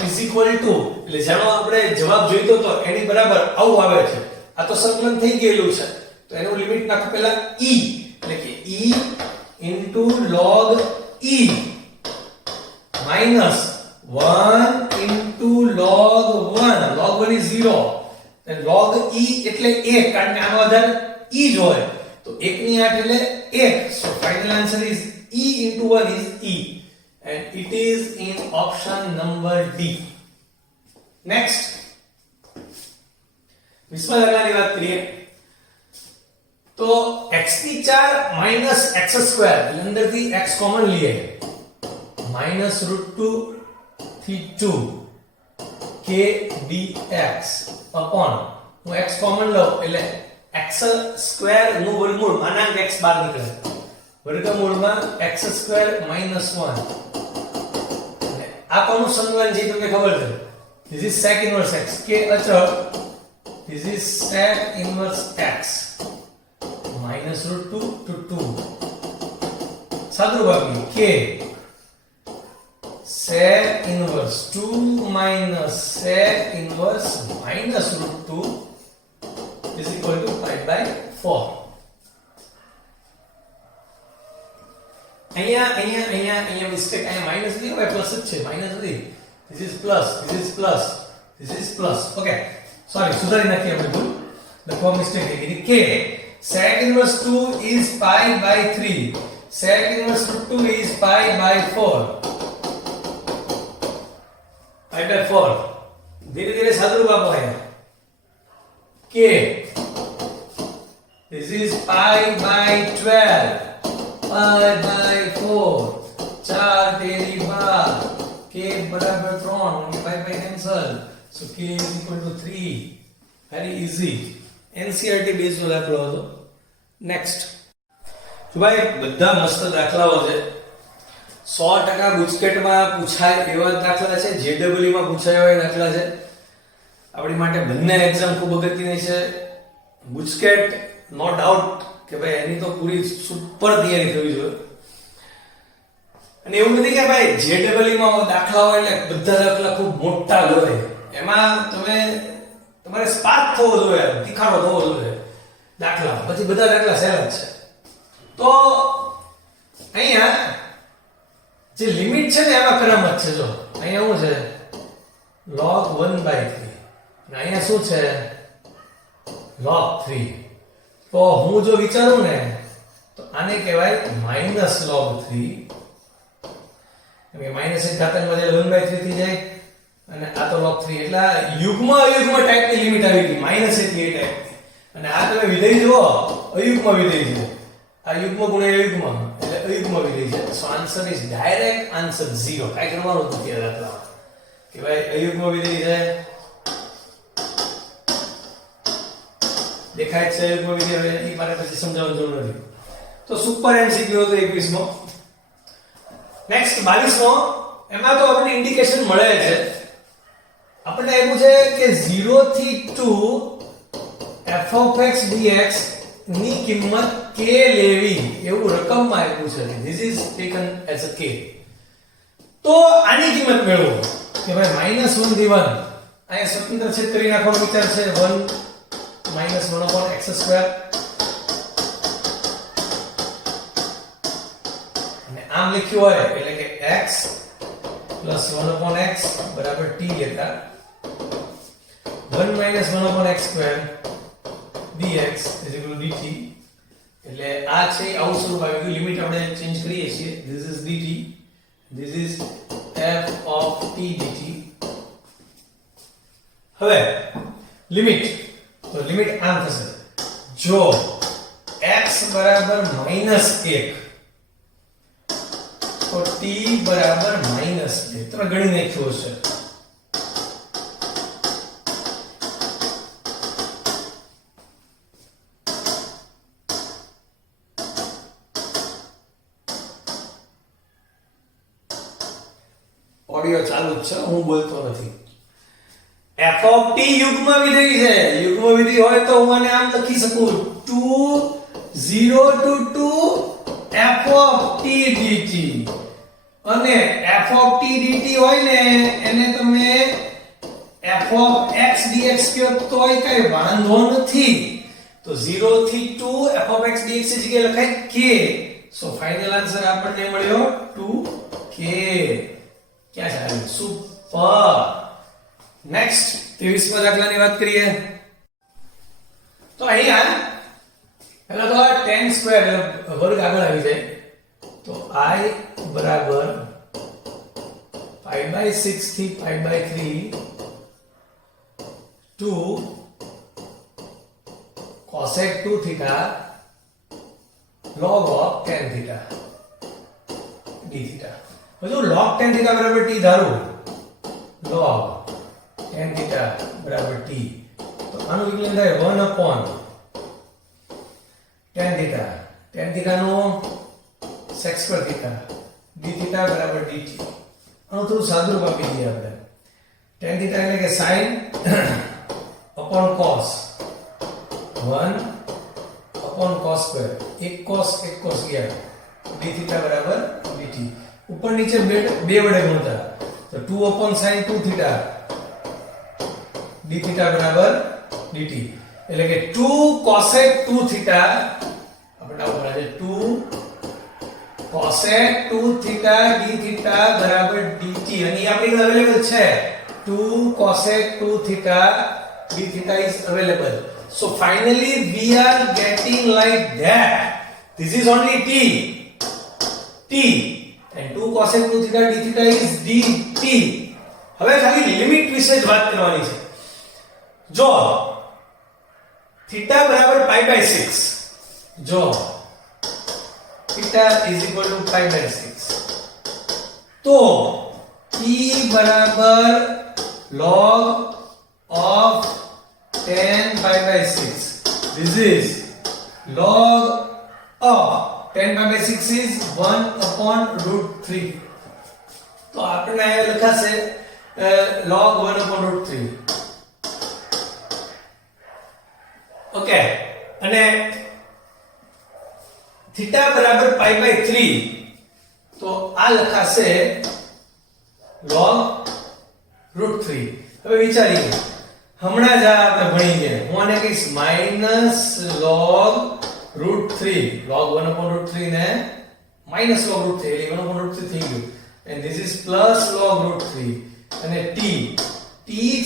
is equal to એટલે જાણો આપણે જવાબ જોઈતો તો એની બરાબર આવું આવે છે આ તો સંકલન થઈ ગયેલું છે તો એનું લિમિટ નાખો પહેલા e એટલે કે e into log e minus 1 into log 1 log 1 is 0 and log e એટલે 1 કારણ કે આનો આધાર e જ હોય તો 1 ની 8 એટલે 1 so final answer is e into 1 is e and it is in option number D next વિશ્વા દાખલાની વાત કરીએ તો x ની 4 minus x square એટલે અંદરથી x કોમન લઈએ minus √2 થી 2 k dx upon હું x કોમન લઉં એટલે x સ્ક્વેર નું વર્ગમૂળ માનાંક x બહાર નીકળે વર્ગમૂળમાં x સ્ક્વેર minus 1 આ કોનું સંકલન છે તમને ખબર છે this is sec inverse x k અચળ this is sec inverse x minus √2 to 2 સાદુરૂપ આપીએ કે sec inverse 2 minus sec inverse minus root 2 is equal to pi by 4. અહીંયા મિસ્ટેક, અહીંયા માઇનસ નથી હોય, પ્લસ જ છે, માઇનસ નથી. This is plus, this is plus, this is plus. Okay, sorry, સુધારી નાખીએ આપણે ભૂલ, લખવા મિસ્ટેક થઈ ગઈ. કે sec inverse 2 is pi by 3, sec inverse root 2 is pi by 4. pi by 4. ધીરે ધીરે સાદુરૂપ આપો. અહીંયા કે this is pi by 12, pi by 4, 4 તેરી 12, k બરાબર 3, pi by cancel, so k is equal to 3. very easy. NCERT based નો દાખલો હતો. નેક્સ્ટ તો ભાઈ બધા મસ્ત દાખલાઓ છે, 100% ગુજકેટમાં પૂછાય એવા દાખલા છે, JEE માં પૂછાય એવા દાખલા છે. આપણી માટે બંને એક્ઝામ ખૂબ અગત્યની છે. ગુજકેટ નો ડાઉટ કે ભાઈ એની તો પૂરી સુપર તૈયારી થવી જોઈએ. અને એવું નથી કે ભાઈ JEE માં દાખલા હોય એટલે બધા દાખલા ખૂબ મોટા જ હોય. એમાં તમારે સ્પાર્ક થવો જોઈએ, તીખાડો થવો જોઈએ દાખલા, પછી બધા દાખલા સહેલા જ છે. તો અહીંયા જે લિમિટ છે ને એમાં કરામત છે. જો અહીંયા શું છે, log 1/3, અને અહીંયા શું છે, log 3. તો હું જો વિચારું ને તો આને કહેવાય માઇનસ log 3. માઇનસ એક ઘાતાંકમાં જાય 1/3 થઈ જાય, અને આ તો log 3. એટલે યુગ્મ અયુગ્મ ટાઈપની લિમિટ આવી ગઈ, માઇનસ એટલી એ ટાઈપની. અને આ તમે વિધેય જુઓ, અયુગ્મ વિધેય છે. આ યુગ્મ ગુણ્યા અયુગ્મ એટલે અયુગ્મ વિધેય છે. સો આન્સર ઇઝ ડાયરેક્ટ આન્સર 0. કાઈ કરવાનું નથી આ દાખલામાં કે ભાઈ અયુગ્મ વિધેય છે, દેખાય છે અયુગ્મ વિધેય, એ મારે પછી સમજાવવાની જરૂર નથી. તો સુપર MCQ હતો 21 માં. નેક્સ્ટ 22 માં, એમાં તો આપણને ઇન્ડિકેશન મળે છે. આપણને એવું છે કે 0 થી 2 f of x dx ની કિંમત k લેવી, એવું રકમમાં આપ્યું છે. This is taken as a k. તો આની કિંમત મેળવો કે ભાઈ -1 થી 1, અહીંયા સ્વતંત્ર છેદ કરી નાખવાનો વિચાર છે. 1 -1/x², અને આમ લખ્યું હોય એટલે કે x + 1/x બરાબર t લેતા 1 - 1/x² dx dt. એટલે આ છે આવું સ્વરૂપ આવી ગયું. લિમિટ આપણે ચેન્જ કરીએ છીએ. this is dt, this is f of t dt. હવે લિમિટ, તો લિમિટ આમ થશે, જો x બરાબર -1 તો t બરાબર -2. તમે ગણી નાખ્યું હશે. ઓડિયો ચાલુ જ છે, હું બોલતો નથી. f of t યુગ્મ વિધેય છે. યુગ્મ વિધેય હોય તો હું આને આમ લખી શકું, 0 to 2 f of t dt. અને f of t dt હોય ને એને તમે f of x dx કહો તોય કઈ વાંધો નથી. તો 0 થી 2 f of x dx ની જગ્યાએ લખાય k. સો ફાઇનલ આન્સર આપણને મળ્યો 2k. ક્યાં છે? સુપર. નેક્સ્ટ 23 માં દાખલાની વાત કરીએ. તો અહીંયા પહેલા તો tan સ્ક્વેર વર્ગ આગળ આવી જાય. તો I બરાબર π/6 થી π/3 2 cosec 2 theta log of tan theta d theta. જો log tan theta બરાબર t ધારું, log tan theta બરાબર t, તો આનું વિકલન થાય 1/tan theta. tan theta નો sec square theta d theta બરાબર dt. આનું થોડું સાદુરૂપ આપી દઈએ આપણે. tan theta એટલે કે sin upon cos 1/cos square. એક cos ગયા, d d થીટા બરાબર dt. ઉપર નીચે બે વડે ગુણતા તો 2 upon sin 2 theta d theta બરાબર dt, એટલે કે 2 cosec 2 થીટા આપણે આવું મળે 2 cosec 2 થીટા d થીટા બરાબર dt, અને એ આપણી અવેલેબલ છે. 2 cosec 2 theta d theta is available. So finally we are getting like that. This is only t and 2 cosec 2 theta d theta is dt. હવે ખાલી limit વિશે જ વાત કરવાની છે. જો theta બરાબર pi by 6, જો theta is equal to pi by 6, તો t બરાબર log of 10 pi by 6. This is log of 10 pi by 6 is 1 upon root 3. તો આપણે આ લખાશે log 1 upon root 3. ઓકે, અને theta બરાબર pi by 3, તો આ લખાશે log root 3. હવે વિચારીએ, હમણાં જ આપણે ભણી ગયા, હું આને કહીશ minus log root 3, log 1 upon root 3 ને માઈનસ log root 3, એટલે 1 upon root 3 થઈ ગયું, and this is plus log root 3. અને t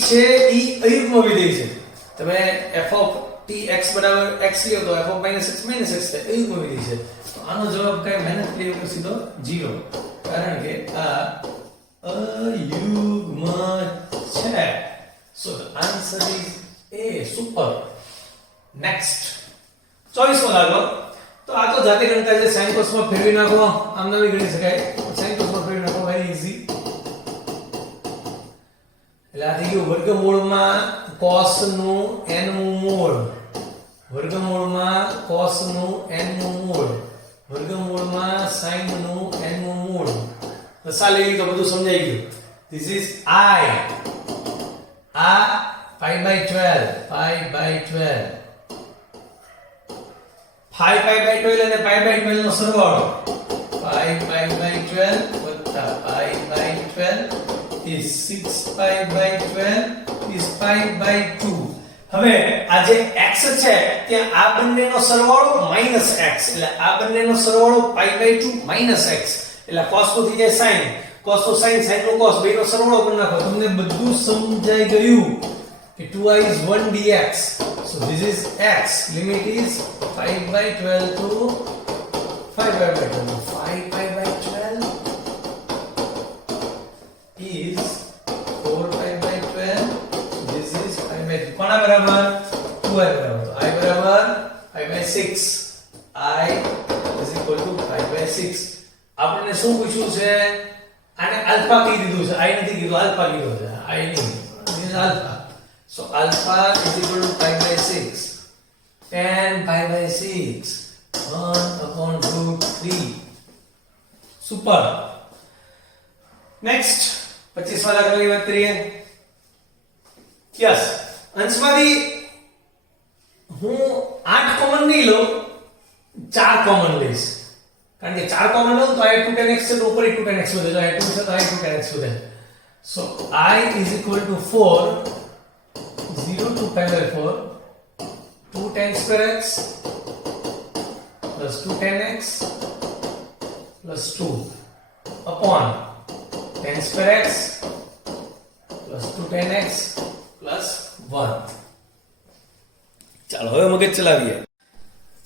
છે ઈ અયુગ્મ વિધેય છે. તમે f of t x બરાબર x લ્યો તો f of minus x થાય, અયુગ્મ વિધેય છે. તો આનો જવાબ કઈ મહેનત કરી વગર સીધો 0, કારણ કે આ અયુગ્મ છે. So the answer is A. Super. Next 24મો દાખલો. તો આ તો જાતે ગણતા છે, sin cos માં ફેરવી નાખો, આમ નવી ગણી શકાય. sin cos માં ફેરવી નાખો, વેરી ઈઝી. એટલે આ થઈ ગયું વર્ગમૂળમાં cos નું n મું મૂળ, વર્ગમૂળમાં cos નું n મું મૂળ, વર્ગમૂળમાં sin નું n મું મૂળ. લસા લઈ તો બધું સમજાઈ ગયું. This is I. આ pi by 12 pi by 12 અને pi by 12 નો સરવાળો pi by 12 વત્તા pi by 12 is 6 pi by 12 is pi by 2. હવે આ જે x છે ત્યાં આ બંનેનો સરવાળો માઈનસ x, એટલે આ બંનેનો સરવાળો pi by 2 માઈનસ x, એટલે cos તો થઈ જાય sin, cos તો sin, sin નો cos, બેનો સરવાળો કરી નાખો. તમને બધું સમજાઈ ગયું કે 2i is 1 dx. So this is x, limit is 5 by 12 to 5 by 12. 5 pi by 12 is 4 pi by 12. This is 5 by 2. કોના બરાબર? 2i બરાબર. તો i બરાબર 5 by 6. I is equal to 5 by 6. આપણને શું પૂછ્યું છે? આને આલ્ફા કહી દીધું છે, i નથી કીધું, આલ્ફા કીધું છે. i નહીં, this is alpha. So alpha is equal to pi by 6. 10 pi by 6 1 upon root 3. Super. Next 25 વાળા કરી વાત કરીએ. યસ, અંશમાંથી હું 8 કોમન નહીં લઉં, 4 કોમન લઈશ. કારણ કે 4 કોમન લઉં તો i 2 10x છે, તો ઉપર 2 10x વધે, જો i 2 છે તો i 2 10x વધે. So I is equal to 4, 0 to pi by 4, 2 10 square x plus 2 10x plus 2 upon 10 square x plus 2 10x plus 1. ચાલો હવે મગજ ચલાવીએ.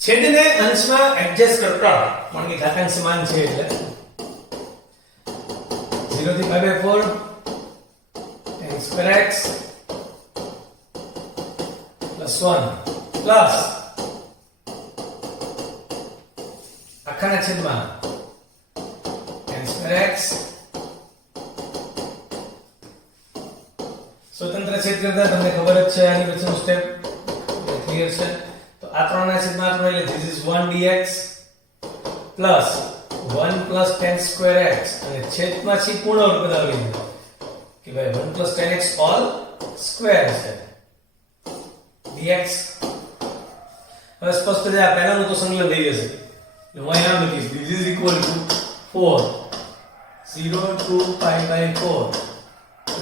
છેદને અંશમાં એડજસ્ટ કરતા, કારણ કે ઘાતાંક સમાન છે એટલે 0 થી pi by 4 10 square x plus 1 plus આખાના છેદમાં 10 square x. સ્વતંત્ર છેદ કરતા તમને ખબર જ છે આની પછીનું સ્ટેપ ક્લિયર છે. તો આ 3 ના છેદમાં 3 એટલે this is 1 dx plus 1 plus 10 square x, અને છેદમાંથી પૂર્ણ વર્ગ બનાવી લીધું કે ભાઈ 1 plus 10x all square છે dx. હવે સ્પષ્ટ છે, આ પહેલાનું તો સંકલન થઈ જશે, એટલે હું અહીંયા લખીશ this is equal to 4 0 to pi by 4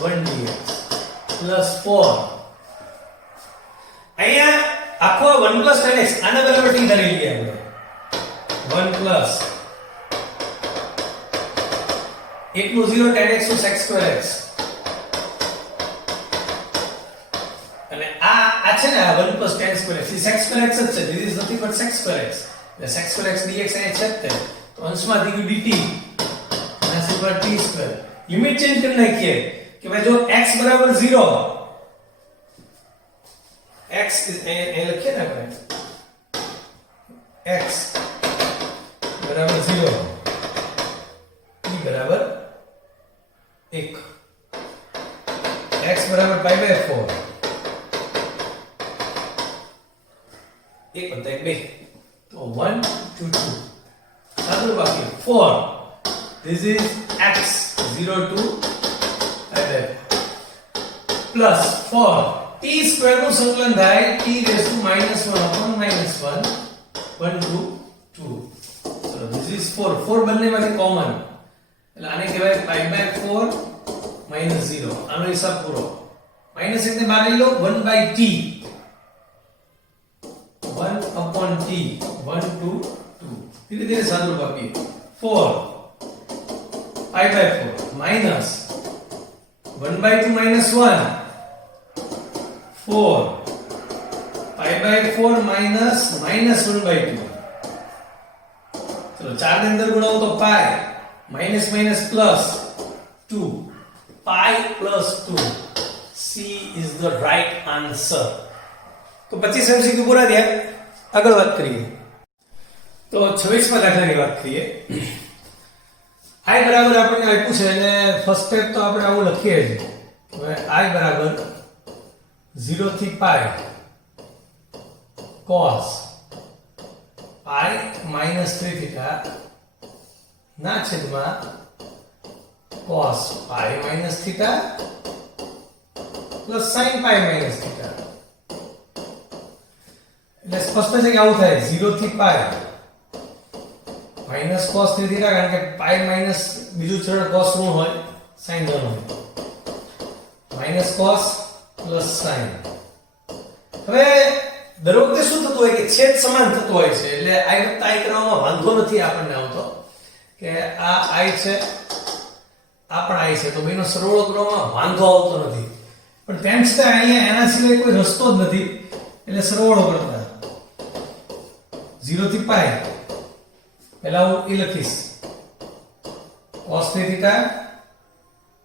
1 dx plus 4 અહીંયા આખો 1 plus tan x આના બરાબર t ધરી લઈએ આપણે 1 plus એકનું 0 tan x નું sec square x અને આ છે ને આ 1 plus tan square x sec square x જ છે this is nothing but sec square x એટલે sec square x dx અહીંયા છે જ તે તો અંશમાં થઈ ગયું dt અને ઉપર t square લિમિટ ચેન્જ કરી નાખીએ કે ભાઈ જો x બરાબર 0 x એ લખીએ ને આપણે x બરાબર 0 t બરાબર 1 x બરાબર pi by 4 1 + 1 2 તો 1 2 2 સાદું બાકી 4 this is x 0 to pi by 4 plus 4 t square નું સંકલન થાય t raised to -1 upon -1 1 2 2 so this is 4 4 બંનેમાંથી કોમન એટલે આને કહેવાય pi by 4 -0 આનો હિસાબ પૂરો -1 ને બહાર લઈ લો 1 by t 1 upon t 1 2 2 ધીરે ધીરે સાદું બાકી 4 pi by 4 minus 1 by 2 -1 4 pi by 4 minus -1 by 2 चलो 4 ની અંદર ગુણાવો તો pi minus minus plus 2 pi plus 2 C is the right answer તો 25 MCQ પૂરા થયા આગળ વાત કરીએ તો 26માં દાખલાની વાત કરીએ i બરાબર આપણને આપ્યું છે અને ફર્સ્ટ સ્ટેપ તો આપણે આવું લખીએ છીએ હવે i બરાબર 0 થી pi cos pi minus 3 theta ના છેદમાં cos pi minus theta plus sin pi minus theta એટલે સ્પષ્ટ છે કે આવું થાય 0 થી pi minus cos 3 theta કારણ કે pi minus બીજું ચરણ cos નું હોય sin નું હોય minus cos plus sin હવે દર વખતે શું થતું હોય કે છેદ સમાન થતું હોય છે એટલે i વત્તા i કરવામાં વાંધો નથી આપણને આવતો કે આ i છે આ પણ i છે તો બેનો સરવાળો કરવામાં વાંધો આવતો નથી પણ તેમ છતાં અહીંયા એના સિવાય કોઈ રસ્તો જ નથી એટલે સરવાળો કરતા 0 થી pi પહેલા હું એ લખીશ cos 3 theta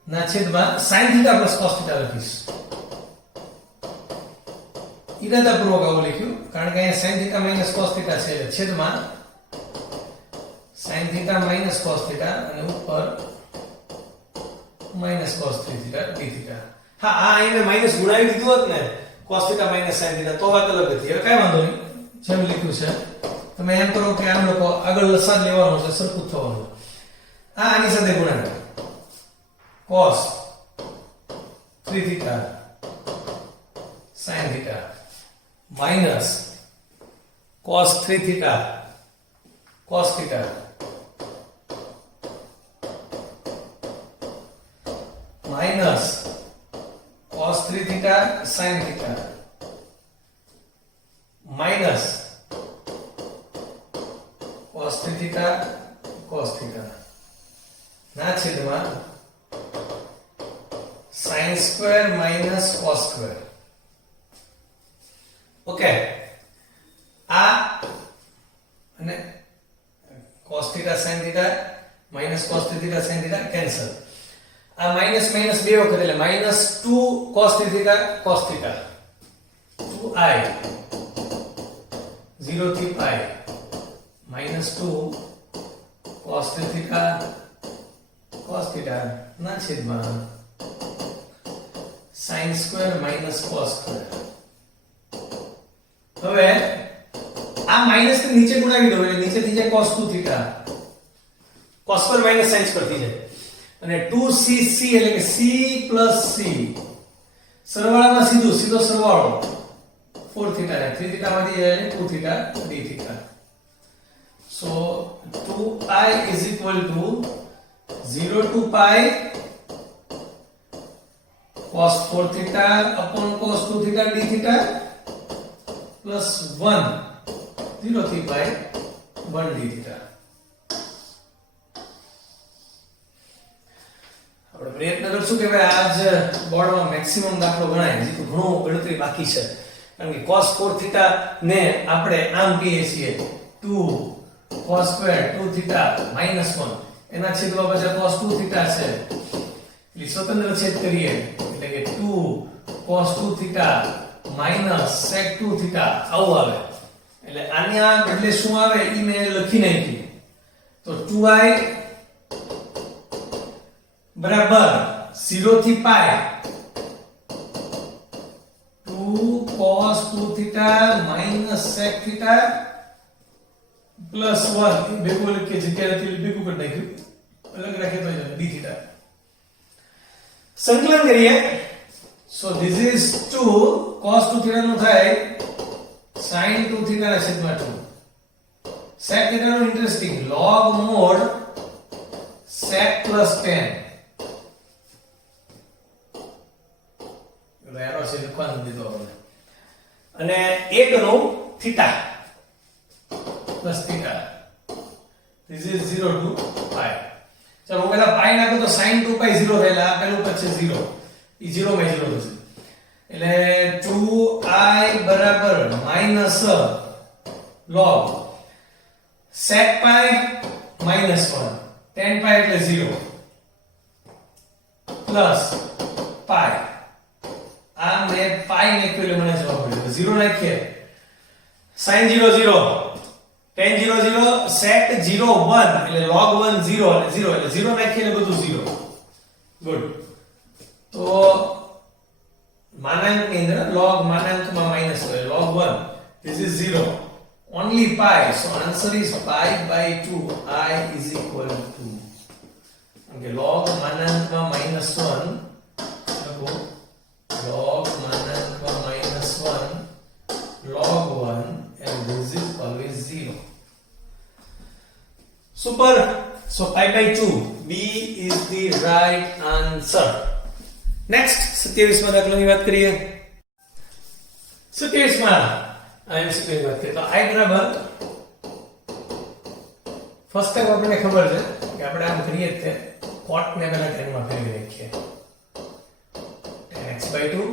ના છેદમાં sin theta plus cos theta લખીશ ઈરાદાપૂર્વક આવું લખ્યું કારણ કે અહીંયા sin theta minus cos theta છે છેદમાં sin theta minus cos theta અને ઉપર minus cos 3 theta d theta હા આ એને માઈનસ ગુણાવી દીધું હોત ને cos theta minus sin theta તો વાત અલગ હતી હવે કાઈ વાંધો નહીં જેમ લખ્યું છે તમે એમ કરો કે આમ લોકો આગળ લસાડ લેવાનો છે સરખું થવાનું આ આની સાથે ગુણાકાર cos 3 theta sin theta minus cos 3 theta cos theta minus cos 3 theta sin theta minus cos 3 theta cos theta ના છેદમાં sin square minus cos square okay આ અને cos theta sin theta minus cos 3 theta sin theta cancel આ minus minus બે વખત એટલે -2 cos 3 theta cos theta 2i 0 થી pi -2 cos 3 theta cos theta ના છેદમાં sin square minus cos square હવે આ માઈનસ ને નીચે ગુણાવી દો એટલે નીચે થઈ જાય cos 2 theta cos square minus sin square થઈ જાય અને 2cc એટલે કે c c સરવાળામાં સીધો સરવાળો 4 થીટા ને 3 થીટા માંથી જાય 2 theta d theta So 2i is equal to 0 to pi cos 4 theta upon cos 2 theta d theta plus 1 0 થી pi 1 d theta. આપણે પ્રયત્ન કરશું કે ભાઈ આજ બોર્ડમાં મેક્સિમમ દાખલો ગણાય, હજી તો ઘણો ગણતરી બાકી છે, કારણ કે cos 4 theta ને આપણે આમ કહીએ છીએ 2 cos square 2 theta minus 1, એના છેદમાં પાછા cos 2 theta છે, એટલે સ્વતંત્ર છેદ કરીએ એટલે કે 2 cos 2 theta minus sec 2 theta આવું આવે. એટલે આના બદલે શું આવે ઈ મેં લખી નાખ્યું. તો 2i બરાબર 0 થી pi 2 cos 2 theta minus sec theta plus 1 ભેગું લખીએ જગ્યાએથી ભેગું કરી નાખ્યું, અલગ રાખીએ તો d theta. સંકલન કરીએ. So this is 2 cos 2 theta નું થાય sin 2 theta ના છેદમાં 2. sec theta નું interesting log mod sec plus tan. Arrow છે લખવાનું દીધો આપણે. અને 1 નો theta plus theta. This is 0 to pi. ચલો પહેલા pi નાખો તો sin 2 pi 0 રહેલા, આ પેલું પછી 0. ઈ 0 માં 0 થશે. એટલે 2i બરાબર minus log sec pi minus 1 tan pi એટલે 0 plus pi. આ મેં pi નાખ્યું એટલે મને જવાબ મળ્યો. 0 નાખીએ sin 0 0 tan 0 0 sec 0 1 એટલે log 1 0 અને 0 એટલે 0 નાખીએ એટલે બધું 0. ગુડ. તો માનાંકની અંદર log માનાંકમાં માઈનસ હોય log 1, this is 0, only pi, so answer is pi by 2, I is equal to, okay, log માનાંકમાં minus 1 લખો, log માનાંકમાં minus 1 log 1 and this is always 0. Super. So pi by 2, B is the right answer. Next 27 માં દાખલાની વાત કરીએ. 27 માં MCQ ની વાત કરીએ તો I બરાબર ફર્સ્ટ ટાઈમ આપણને ખબર છે કે આપણે આમ કરીએ તે cot ને પહેલા ધ્યાનમાં ફેરવી રાખીએ. tan x by 2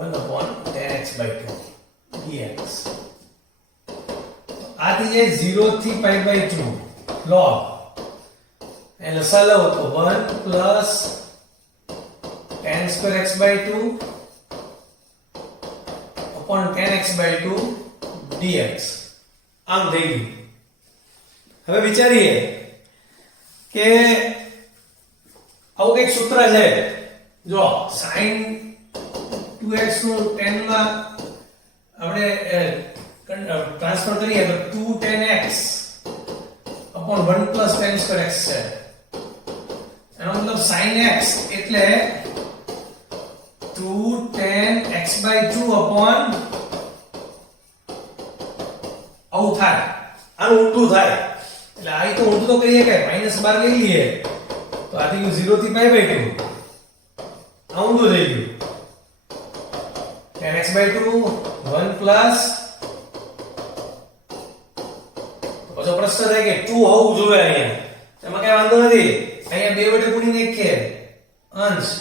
1 upon tan x by 2 dx. આ થઈ જાય 0 થી pi by 2 log and લસાઅ તો 1 plus tan square x by 2 upon tan x by 2 dx. આમ થઈ ગયું. હવે વિચારીએ કે આવું કંઈક સૂત્ર છે. જો sin 2x નું tan માં આપણે ટ્રાન્સફર કરીએ તો 2 tan x upon 1 plus tan square x છે. એનો મતલબ sin x એટલે 2 tan x by 2 upon આવું થાય, આનું ઉલટું થાય. એટલે આ તો ઉલટું તો કહીએ કે -12 લઈ લઈએ તો આ થઈ ગયું 0 થી pi by 2, આ ઊંધું થઈ ગયું tan x by 2 1 plus. તો પ્રશ્ન થાય કે 2 હોવું જોઈએ અહીંયા, એમાં કઈ વાંધો નથી. અહીંયા બે વડે ગુણી નાખીએ અંશ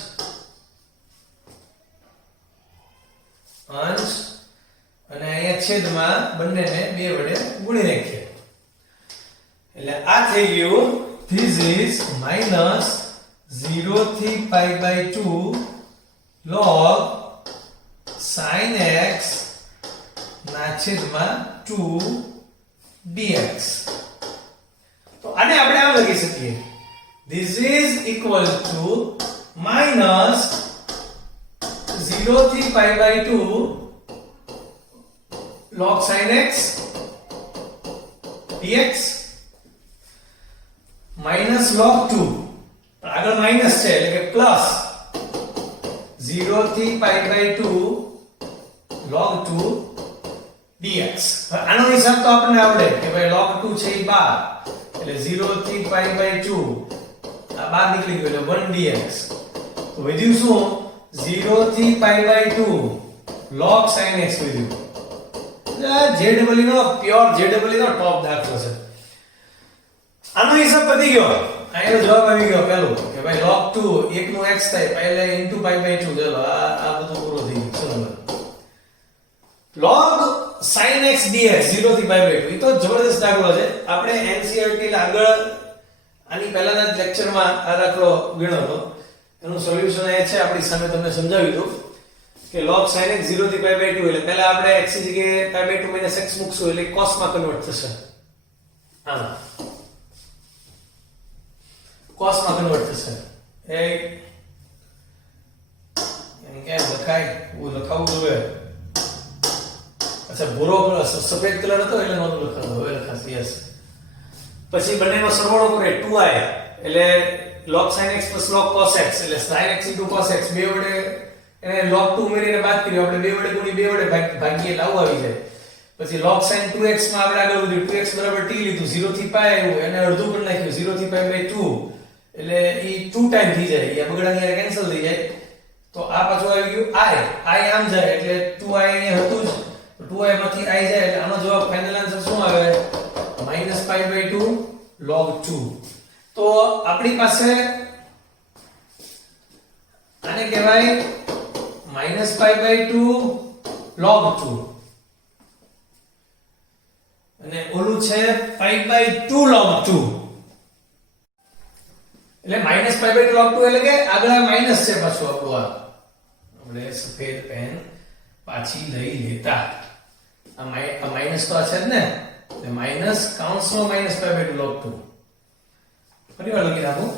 અંશ અને અહીંયા છેદમાં બંનેને બે વડે ગુણી નાખીએ એટલે આ થઈ ગયું this is minus 0 થી pi by 2 log sin x ના છેદમાં 2 dx. તો આને આપણે આમ લખી શકીએ this is equal to minus 0 થી pi by 2 log sin x dx minus log 2, આગળ માઈનસ છે એટલે કે પ્લસ 0 થી pi by 2 log 2 dx. આનો હિસાબ તો આપણને આવડે કે ભાઈ log 2 છે એ 12 એટલે 0 થી pi by 2 આ 12 નીકળી ગયો એટલે 1 dx. તો વધ્યું શું 0 થી pi by 2 log sin x વધ્યું. ZEE નો પ્યોર ZEE નો ટોપ દાખલો છે. આનો હિસાબ પતી ગયો. આનો જવાબ આવી ગયો પેલો કે ભાઈ log 2 1 નું x થાય પહેલા into pi by 2. ચલો આ બધું પૂરો થઈ ગયું. log sin x dx 0 થી pi by 2 એ તો જબરદસ્ત દાખલો છે. આપણે NCERT આગળ આની પહેલાના જ લેક્ચરમાં આ દાખલો ગણ્યો હતો. એનું સોલ્યુશન એ છે આપણી સામે તમને સમજાવી દઉં કે log sin x 0 થી pi by 2 એટલે પહેલા આપણે x ની જગ્યાએ pi by 2 minus x મૂકશું એટલે cos માં કન્વર્ટ થશે. હા cos માં કન્વર્ટ થશે. એમ કે લખાય હું લખાવું જોઈએ. અચ્છા ભૂરો સફેદ કલર હતો એટલે નહોતું લખાતું. હવે લખાશે. યસ. પછી બંનેનો સરવાળો કરે 2i એટલે log sin x plus log cos x એટલે sin x into cos x બે વડે એને log 2 ઉમેરીને બાદ કર્યો આપણે બે વડે ગુણી બે વડે ભાગીએ લાવ આવી જાય. પછી log sin 2x માં આપણે આગળ વધ્યું 2x બરાબર t લીધું 0 થી pi આવ્યું એને અડધું કરી નાખ્યું 0 થી pi by 2 એટલે ઈ 2 ટાઈમ થઈ જાય. એ બગડાની યાર કેન્સલ થઈ જાય. તો આ પાછું આવી ગયું i આમ જાય એટલે 2i અહીંયા હતું જ 2i માંથી i જાય એટલે આનો જવાબ ફાઇનલ આન્સર શું આવે -pi by 2 log 2. તો આપણી પાસે આને કહેવાય -pi by 2 log 2 અને ઓલું છે pi by 2 log 2 એટલે -pi by 2 log 2 એટલે કે આગળ માઈનસ છે પાછું આપણું. આ આપણે સફેદ પેન પાછી લઈ લેતા આ માઈનસ તો આ છે જ ને એટલે માઈનસ કૌંસમાં -pi by 2 log 2 ફરી વાર લખી નાખું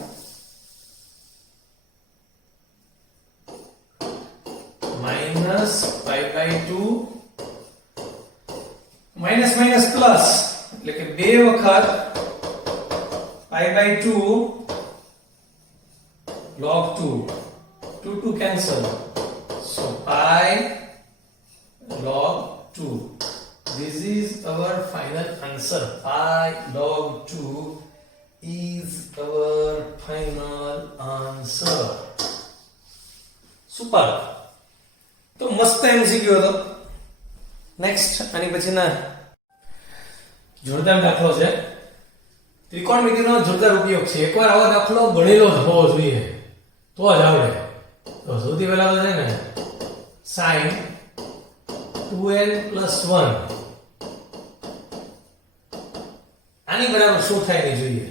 -pi by 2 minus minus plus એટલે કે બે વખત pi by 2 log 2 2 cancel so pi log 2 this is our final answer. Pi log 2 is our final answer. super. તો મસ્ત MCQ હતો. નેક્સ્ટ આની પછીના જોરદાર દાખલો છે. ત્રિકોણમિતિનો જોરદાર ઉપયોગ છે. એકવાર આવો દાખલો ગણેલો જ હોવો જોઈએ તો જ આવડે. તો સૌથી પહેલા તો છે ને sin 2n + 1 આની બરાબર શું થાય એ જોઈએ.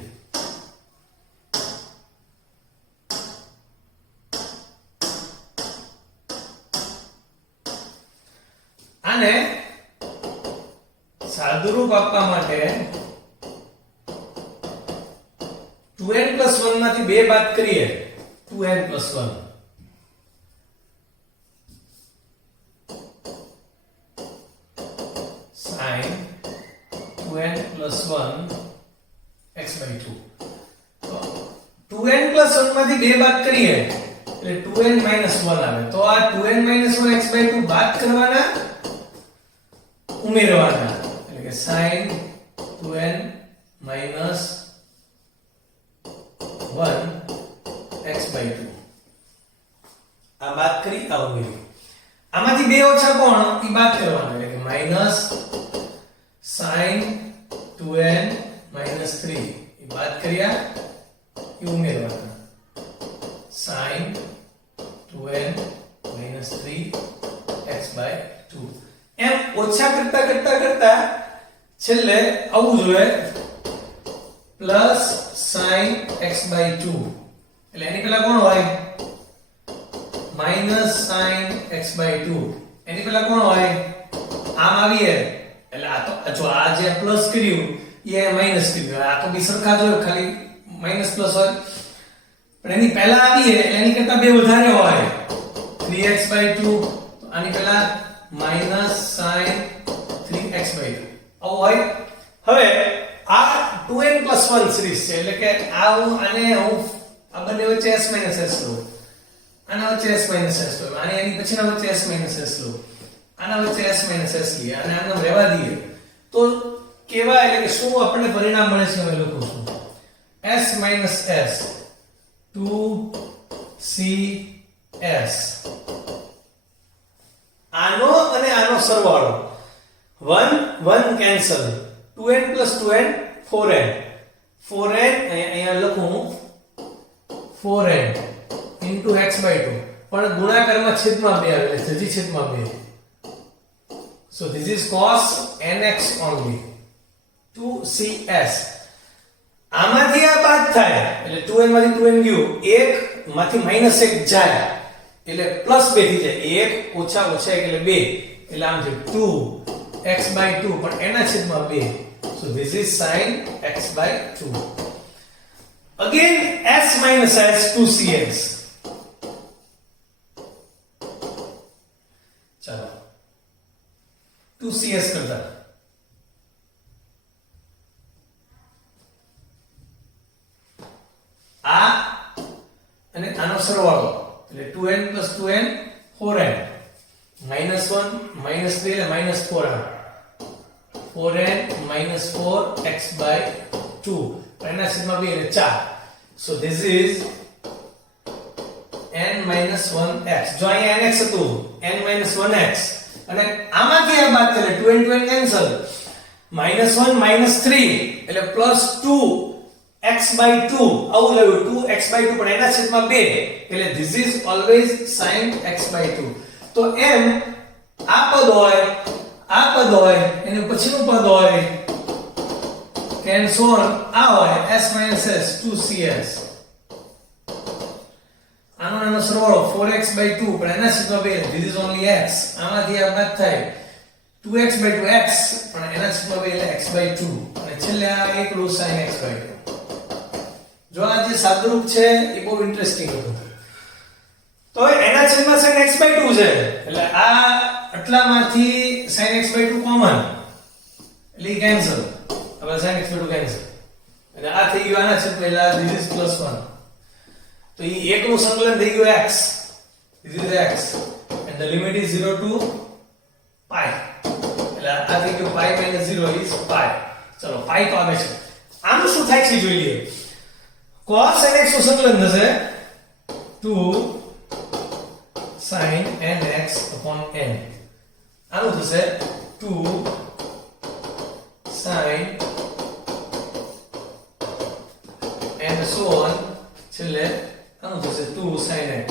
આને સાદુરૂપ આપવા માટે 2n + 1 માંથી 2 બાદ કરીએ 2n + 1 sin 2n + 1 x/2 તો 2n + 1 માંથી 2 બાદ કરીએ એટલે 2n - 1 આવે. તો આ 2n - 1 x/2 બાદ કરવાના ઉમેરવાના એટલે કે sin 2n - 1 x/2 આ બાદ કરી આ ઉમેરી. આમાંથી બે ઓછા કોણ ઈ બાદ કરવાના એટલે કે માઈનસ sin 2n - 3 ઈ બાદ કર્યા ઈ ઉમેરવાના sin 2n - 3 x/2 એમ ઓછા કરતા છેલ્લે આવું જોઈએ પ્લસ sin x/2 એટલે એની પહેલા કોણ હોય માઈનસ sin x/2 એની પહેલા કોણ હોય આમ આવીએ એટલે આ તો જો આ જે પ્લસ કર્યું એ માઈનસ કર્યું આ તો બી સરખા જ હોય ખાલી માઈનસ પ્લસ હોય પણ એની પહેલા આવીએ એટલે એની કરતા બે વધારે હોય 3x/2 તો આની પહેલા માઈનસ sin 3x/2 આવું હોય. હવે આ 2n + 1 સિરીઝ છે એટલે કે આ હું આ બંને વચ્ચે s - s લઉં આના વચ્ચે s - s લઉં અને એની પછીના વચ્ચે s - s લઉં આના વચ્ચે s s લઈએ અને આને રહેવા દઈએ તો કેવા એટલે કે શું આપણને પરિણામ મળે છે અમે લખું છું s s 2cs આનો અને આનો સરવાળો 1 1 cancel 2n + 2n 4n 4n અહીંયા લખું 4n * x/2 પણ ગુણાકારમાં છેદમાં 2 આવે એટલે જજી છેદમાં 2 so this is cos nx only 2cs આમાંથી આ બાદ થાય એટલે 2n માંથી 2n ગયું 1 માંથી -1 જાય એટલે +2 થઈ જાય 1 - 1 એટલે 2 એટલે આમ છે 2x/2 પણ એના છેદમાં 2 so this is sin x/2 again s - s 2cs ચાલો 2cs કરતા આ અને આનો સરવાળો એટલે 2n + 2n 4n -1 -3 એટલે -4n 4n - 4x/2 એના છેદમાં 2 એટલે 4 so this is n - 1x જો અહીંયા nx હતું n - 1x અને આમાંથી આ બાદ એટલે 2n 2n કેન્સલ -1 -3 એટલે +2 x/2 આવું લેવું 2x/2 પણ એના છેદમાં 2 એટલે this is always sin x/2 તો m આ પદ હોય એનું પછીનું પદ હોય and so on આ હોય s - s 2cs આનો સરવાળો 4x/2 પણ એના છેદમાં 2 this is only x આમાંથી આ બાદ થાય 2x/2 x પણ એના છેદમાં 2 એટલે x/2 અને છેલ્લે આ એકલું sin x/2 જો આ જે સાદુરૂપ છે એ બહુ ઇન્ટરેસ્ટિંગ હતું તો એના છેદમાં sin x/2 છે એટલે આ આટલામાંથી sin x/2 કોમન એટલે કેન્સલ હવે sin x/2 કેન્સલ અને આ થઈ ગયું આના છેદ પહેલા this is +1 તો એ એકનું સંકલન થઈ ગયું x this is x and the limit is 0 to pi એટલે આ થઈ ગયું pi - 0 is pi ચલો pi તો આવે છે આનું શું થાય છે જોઈ લઈએ cos nx નું સંકલન થશે 2 sin nx upon n આનું થશે 2 sin and so on છેલ્લે આનું થશે 2 sin x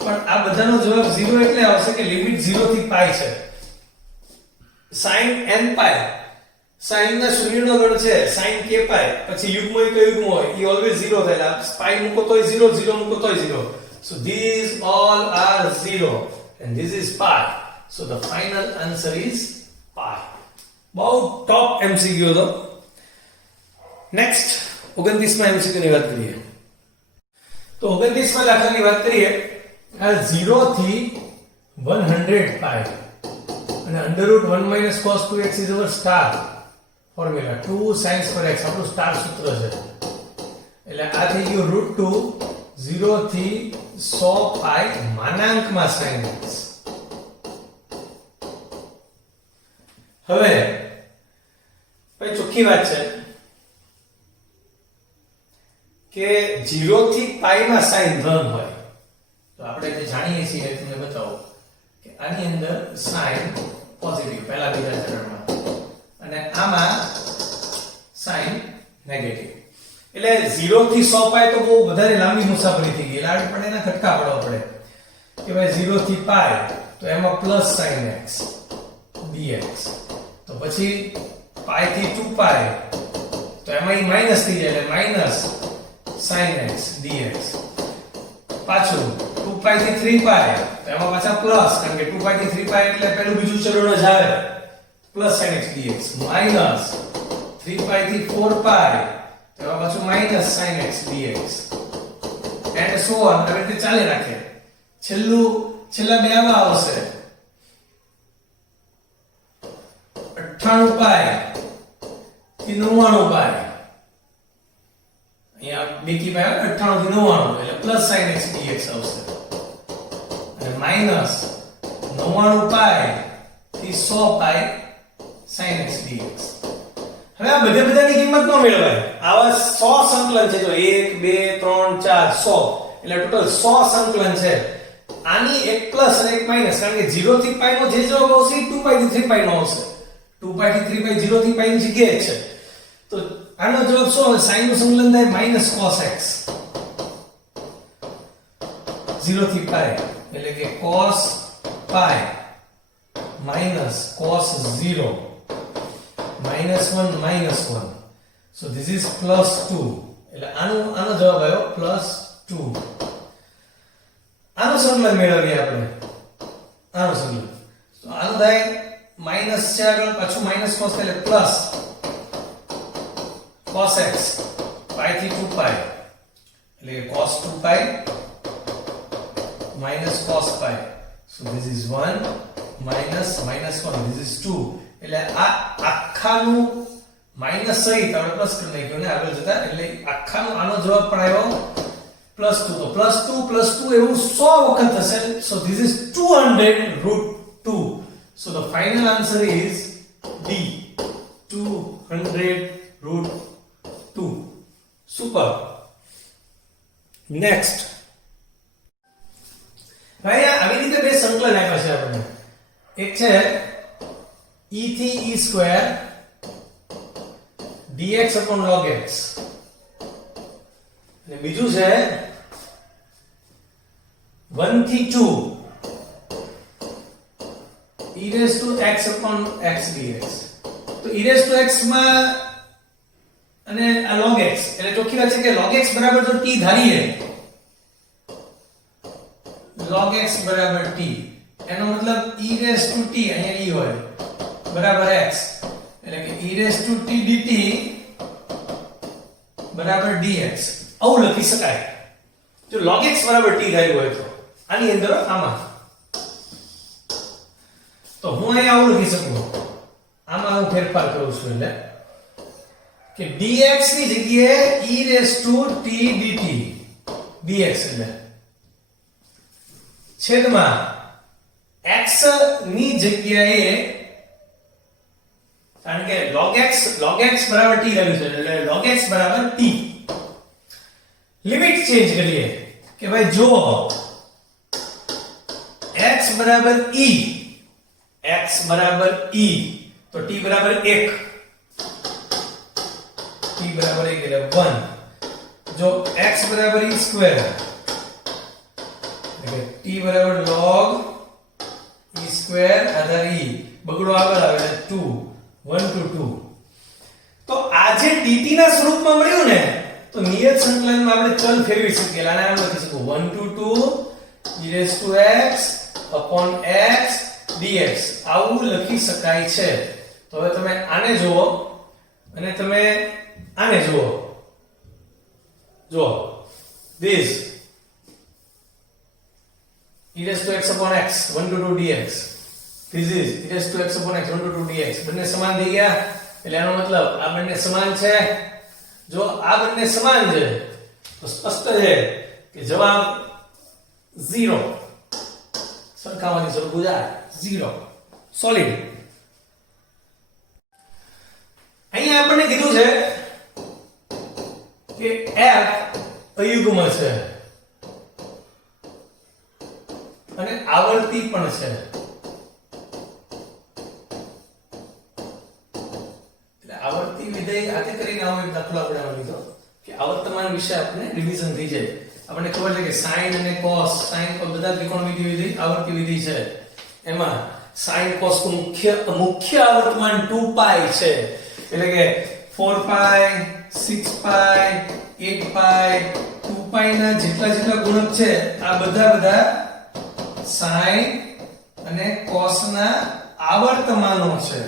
પણ આ બધાનો જવાબ 0 એટલે આવશે કે લિમિટ 0 થી પાઈ છે sin n પાઈ sin ના શૂન્યનો ગણ છે sin k પાઈ પછી યુગ્મ હોય કે યુગ્મ હોય ઈ ઓલવેઝ 0 થાય પાઈ મૂકો તોય 0 0 મૂકો તોય 0 so these all are 0 and this is pi so the final answer is pi બહુ ટોપ MCQ હતો નેક્સ્ટ 29માં MCQ ની વાત કરીએ તો 29માં દાખલાની વાત કરીએ આ 0 થી 100 પાઈ અને √1 - cos 2x is our star formula 2 sin square x આપણું સ્ટાર સૂત્ર છે એટલે આ થઈ ગયું √2 0 થી 100 પાઈ માનાંકમાં sin x હવે ભાઈ ચોખ્ખી વાત છે કે 0 થી પાઈ માં sin ધન હોય તો આપણે જે જાણીએ છીએ તમને બતાવો કે આની અંદર sin પોઝિટિવ પહેલા બીજા ચરણમાં અને આમાં sin નેગેટિવ એટલે 0 થી 100 પાઈ તો બહુ વધારે લાંબી મુસાફરી થઈ ગઈ એટલે આપણે એના ઘટકા પાડવા પડે કે ભાઈ 0 થી પાઈ તો એમાં પ્લસ sin x dx તો પછી પાઈ થી 2 પાઈ તો એમાં ઈ માઈનસ થઈ જાય એટલે માઈનસ sin x dx પાછું 2 પાઈ થી 3 પાઈ તો એમાં પાછા પ્લસ કારણ કે 2 પાઈ થી 3 પાઈ એટલે પહેલું બીજું ચરણ જ આવે plus sin x dx minus 3 પાઈ થી 4 પાઈ તો એમાં પાછું minus sin x dx and so on આવી રીતે ચાલે રાખે છેલ્લા બે આવા આવશે 98 પાઈ થી 99 પાઈ અહીંયા બેકી પાઈ 98 થી 99 એટલે પ્લસ sin x dx આવશે અને માઈનસ 99 પાઈ થી 100 પાઈ sin x dx. હવે આ બધાની કિંમત ન મેળવાય. આવા 100 સંકલન છે. જો 1 2 3 4 100 એટલે ટોટલ 100 સંકલન છે. આની એક પ્લસ અને એક માઈનસ, કારણ કે 0 થી પાઈ નો જે જવાબ આવશે 2 પાઈ થી 3 પાઈ નો આવશે. 2 પાઈ થી 3 પાઈ 0 થી પાઈ ની જગ્યાએ છે. તો આનો જવાબ શું આવે? sin નું સંકલન થાય માઈનસ cos x 0 થી પાઈ એટલે કે cos pi minus cos 0 minus 1 minus 1. So this is plus 2. એટલે આનો જવાબ આવ્યો plus 2. આનું સંકલન મેળવીએ આપણે. આનું સંકલન. તો આનું થાય minus છે આગળ, પાછું minus cos એટલે plus cos x pi થી 2 pi એટલે cos 2 pi minus cos pi. So this is 1 minus 1 this is 2. એટલે આ આખાનું માઈનસ સહિત આપણે પ્લસ કરી નાખ્યું ને આગળ જતા, એટલે આખાનો આનો જવાબ પણ આવ્યો +2. તો +2 એવું 100 વખત થશે. So this is 200√2. So the final answer is D, 200√2. Super. Next. ભાઈ આવી રીતે બે સંકલન આપ્યા છે આપણને. એક છે e થી e square dx log x અને બીજું છે 1 થી 2 e raised to x dx. તો e raised to x માં અને આ log x એટલે ચોખ્ખી વાત છે કે log x બરાબર જો t ધારીએ, log x બરાબર t, એનો મતલબ e raised to t અહીંયા e હોય બરાબર x, એટલે કે e raised to t dt બરાબર dx આવું લખી શકાય જો log x બરાબર t ધાર્યું હોય તો. આની અંદર આમાં તો હું અહીંયા આવું લખી શકું, આમાં હું ફેરફાર કરું છું એટલે કે dx ની જગ્યાએ e raised to t dt dx એટલે છેદમાં x ની જગ્યાએ, કારણ કે log x બરાબર t રહ્યું છે એટલે log x બરાબર t. લિમિટ ચેન્જ કરીએ કે ભાઈ જો x બરાબર e તો t બરાબર 1, t બરાબર 1 એટલે 1. જો x બરાબર e સ્ક્વેર એટલે t બરાબર log e સ્ક્વેર આધાર e બગડો આગળ આવે એટલે 2 1 to 2. તો આ જે dt ના સ્વરૂપમાં મળ્યું ને તો નિયત સંકલનમાં આપણે ચલ ફેરવી શકીએ. આને આમ લખી શકું 1 to 2 e raised to x upon x dx આવું લખી શકાય છે. તો હવે તમે આને જુઓ અને તમે આને જુઓ. જો this e raised to x upon x 1 to 2 dx, this is e raised to x upon x 1 to 2 dx. બંને સમાન થઈ ગયા એટલે આનો મતલબ આ બંને સમાન છે. જો આ બંને સમાન છે તો સ્પષ્ટ છે કે જવાબ 0. સરખાવાની જરૂર બુજાય 0 સોલિડ. અહીંયા આપણને કીધું છે કે f અયુગ્મ છે અને આવર્તી પણ છે. એટલે આવર્તી વિધેય આતે કરીને આવો એક દાખલો આપણે આમાં લીધો કે આવર્તમાન વિશે આપણે રિવિઝન થઈ જાય. આપણને ખબર છે કે sin અને cos, sin cos બધા ત્રિકોણમિતિ વિધેય આવર્તી વિધેય છે. એમાં sin cos નું મુખ્ય આવર્તમાન 2π છે. એટલે કે 4π 6π 8π 2π ના જેટલા ગુણક છે આ બધા sin અને cos ના આવર્તમાનો છે.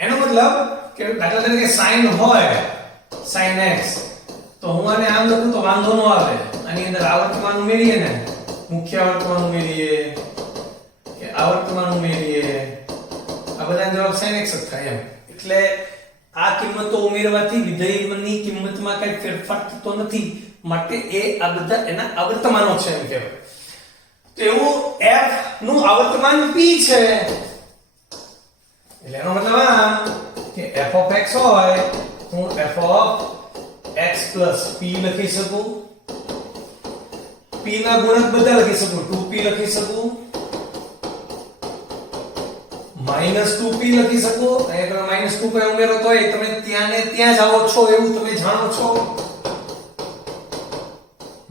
એનો મતલબ કે દાખલા તરીકે sin હોય sin x તો હું આને આમ લખું તો વાંધો ન આવે. આની અંદર આવર્તમાન ઉમેરીએ ને, મુખ્ય આવર્તમાન ઉમેરીએ કે આવર્તમાન ઉમેરીએ, આ બધાનો જવાબ sin x જ થાય એમ. એટલે આ કિંમતો ઉમેરવાથી વિધેયની કિંમતમાં કઈ ફેરફાર થતો નથી, માટે એ આ બધા એના આવર્તમાનો છે એમ કહેવાય. તો એવું f નું આવર્તમાન p છે એટલે એનો મતલબ આ કે f of x હોય હું f of x plus p લખી શકું. p ના ગુણક બધા લખી શકું. 2p લખી શકું, -2p લખી શકું. અહીંયા તમે -2p ઉમેરો તોય તમે ત્યાં ને ત્યાં જ આવો છો એવું તમે જાણો છો.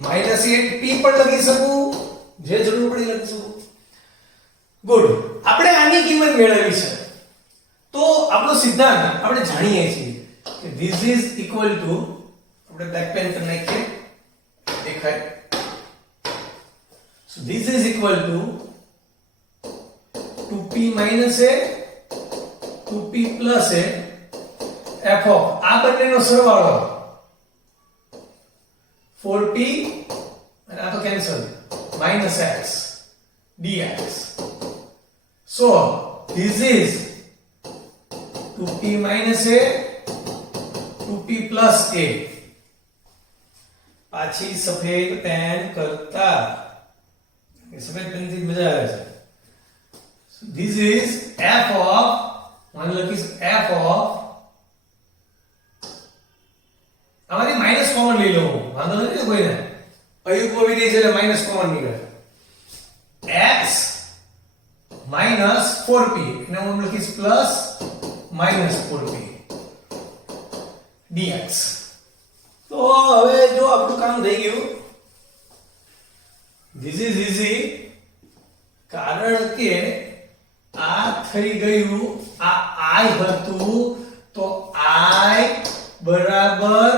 -8p પણ લખી શકું, જે જરૂર પડી લખી શકું. ગુડ. આપણે આની કિંમત મેળવી છે તો આપણો સિદ્ધાંત આપણે જાણીએ છીએ કે this is equal to, આપણે બ્લેક પેન કરી નાખીએ દેખાય. so this is equal to 2p minus a 2p plus a f of આ બંનેનો સરવાળો 4p અને આ તો cancel minus x dx. so this is 2p minus a 2p plus a. પાછી સફેદ પેન કરતા સફેદ પેન થી મજા આવે છે. so this is f of, માન લખીશ f of, આમાંથી માઈનસ કોમન લઈ લઉં, વાંધો નથી ને કોઈને, અયુગ્મ વિધેય છે એટલે માઈનસ કોમન નીકળે. x minus 4p અને હું લખીશ પ્લસ minus 4p dx. તો હવે જો આપણું કામ થઈ ગયું. this is easy કારણ કે આ થઈ ગયું, આ I હતું તો I બરાબર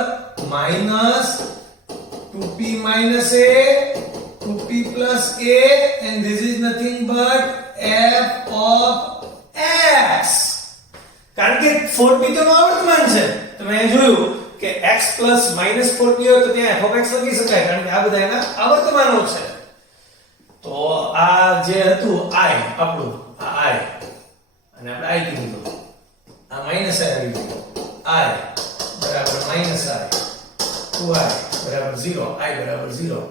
-2p minus a 2p plus a and this is nothing but f of x. કારણ કે 4p તો આવર્તમાન છે. તમે જોયું કે x plus -4p હોય તો ત્યાં f of x લખી શકાય કારણ કે આ બધા એના આવર્તમાનો છે. તો આ જે હતું I આપણું આ I અને આપણે I કીધું તો આ માઈનસ આવી ગયું. I બરાબર -I 2I બરાબર 0 I બરાબર 0.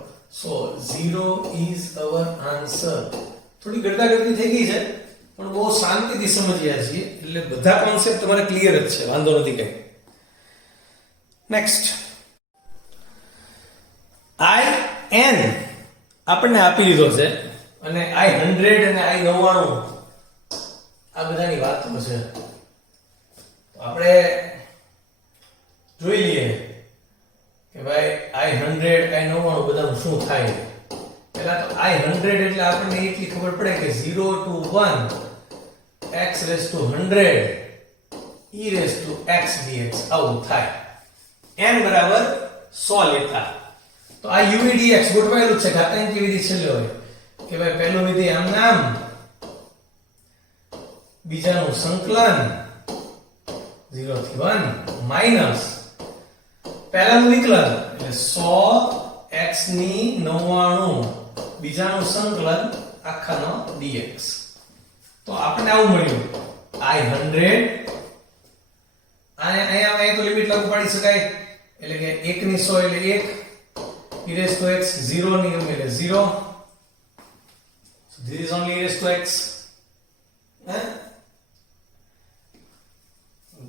so 0 is our answer. થોડી ગડદાગડદી થઈ ગઈ છે પણ બહુ શાંતિથી સમજ્યા છીએ એટલે બધા કોન્સેપ્ટ તમારે ક્લિયર જ છે, વાંધો નથી કઈ. નેક્સ્ટ I n આપણને આપી લીધો છે અને I 100 અને I 99 આ બધાની વાતો છે. તો આપણે જોઈ લઈએ કે ભાઈ I 100 I 99 બધાનું શું થાય. પહેલા તો I 100 એટલે આપણને એટલી ખબર પડે કે 0 to 1 x raised to 100 e raised to x dx આવું થાય. n બરાબર 100 લેતા તો આ u dx ગોઠવાયેલું છે. ઘાતાંકી વિધિ છેલ્લે હોય કે ભાઈ પહેલું વિધિ આમ નામ, બીજાનું સંકલન 0 થી 1 માઈનસ પહેલાનું વિકલન એટલે 100 x ની 99 બીજાનું સંકલન આખાનો dx. તો આપણને આવું મળ્યું I 100 અને અહીંયા તો લિમિટ લાગુ પાડી શકાય એટલે કે 1 ની 100 એટલે 1 e raised to x 0 ની એટલે 0. so this is only e raised to x.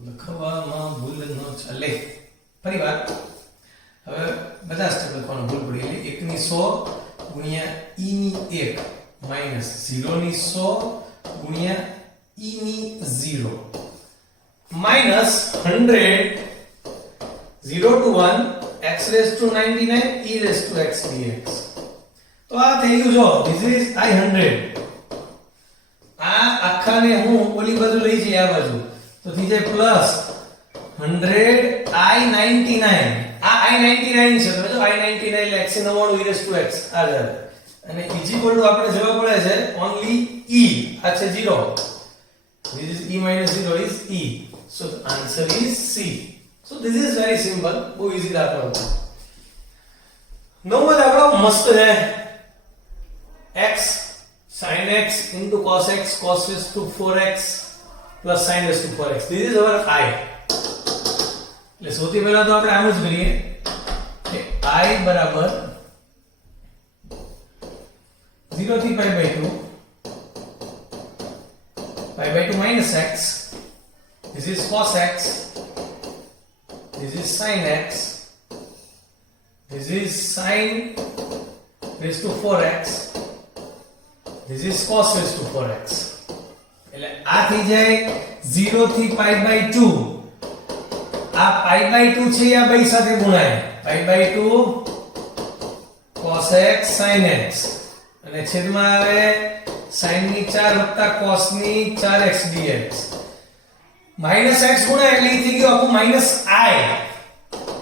લખવામાં ભૂલ ન ચાલે. ફરી વાર હવે બધા સ્ટેપ લખવાનું ભૂલ પડી એટલે 1 ની 100 ગુણ્યા e ની 1 માઈનસ 0 ની 100 ગુણ્યા e ની 0 minus 100 0 to 1 x raised to 99 e raised to x dx. તો આ થઈ ગયું. જો this is I 100. આ આખાને હું ઓલી બાજુ લઈ જઈ આ બાજુ તો થઈ જાય પ્લસ 100 I 99. આ I 99 છે. તમે જો I 99 એટલે x 99 e raised to x આ જાય અને ઇક્વલ ટુ આપણે જવાબ મળે છે ઓન્લી e. આ છે 0. this is e minus 0 is e. so the answer is C. so this is very simple. બહુ ઈઝી દાખલો છે. નવમો દાખલો મસ્ત છે. x sin x into cos x cos raised to 4x plus sin raised to 4x. this is our I. એટલે સૌથી પહેલા તો આપણે આમ જ કરીએ કે I બરાબર 0 થી pi by 2 pi by 2 minus x. This is cos x. This is sin x. This is sin raised to 4x. This is cos raised to 4x. એટલે આ થઈ જાય 0 થી pi by 2. આ pi by 2 છે આ બે સાથે ગુણાય. pi by 2 cos x sin x અને છેદમાં આવે sin ની 4 વત્તા cos ની 4x dx. minus x ગુણાય એટલે ઈ થઈ ગયું આખું minus I.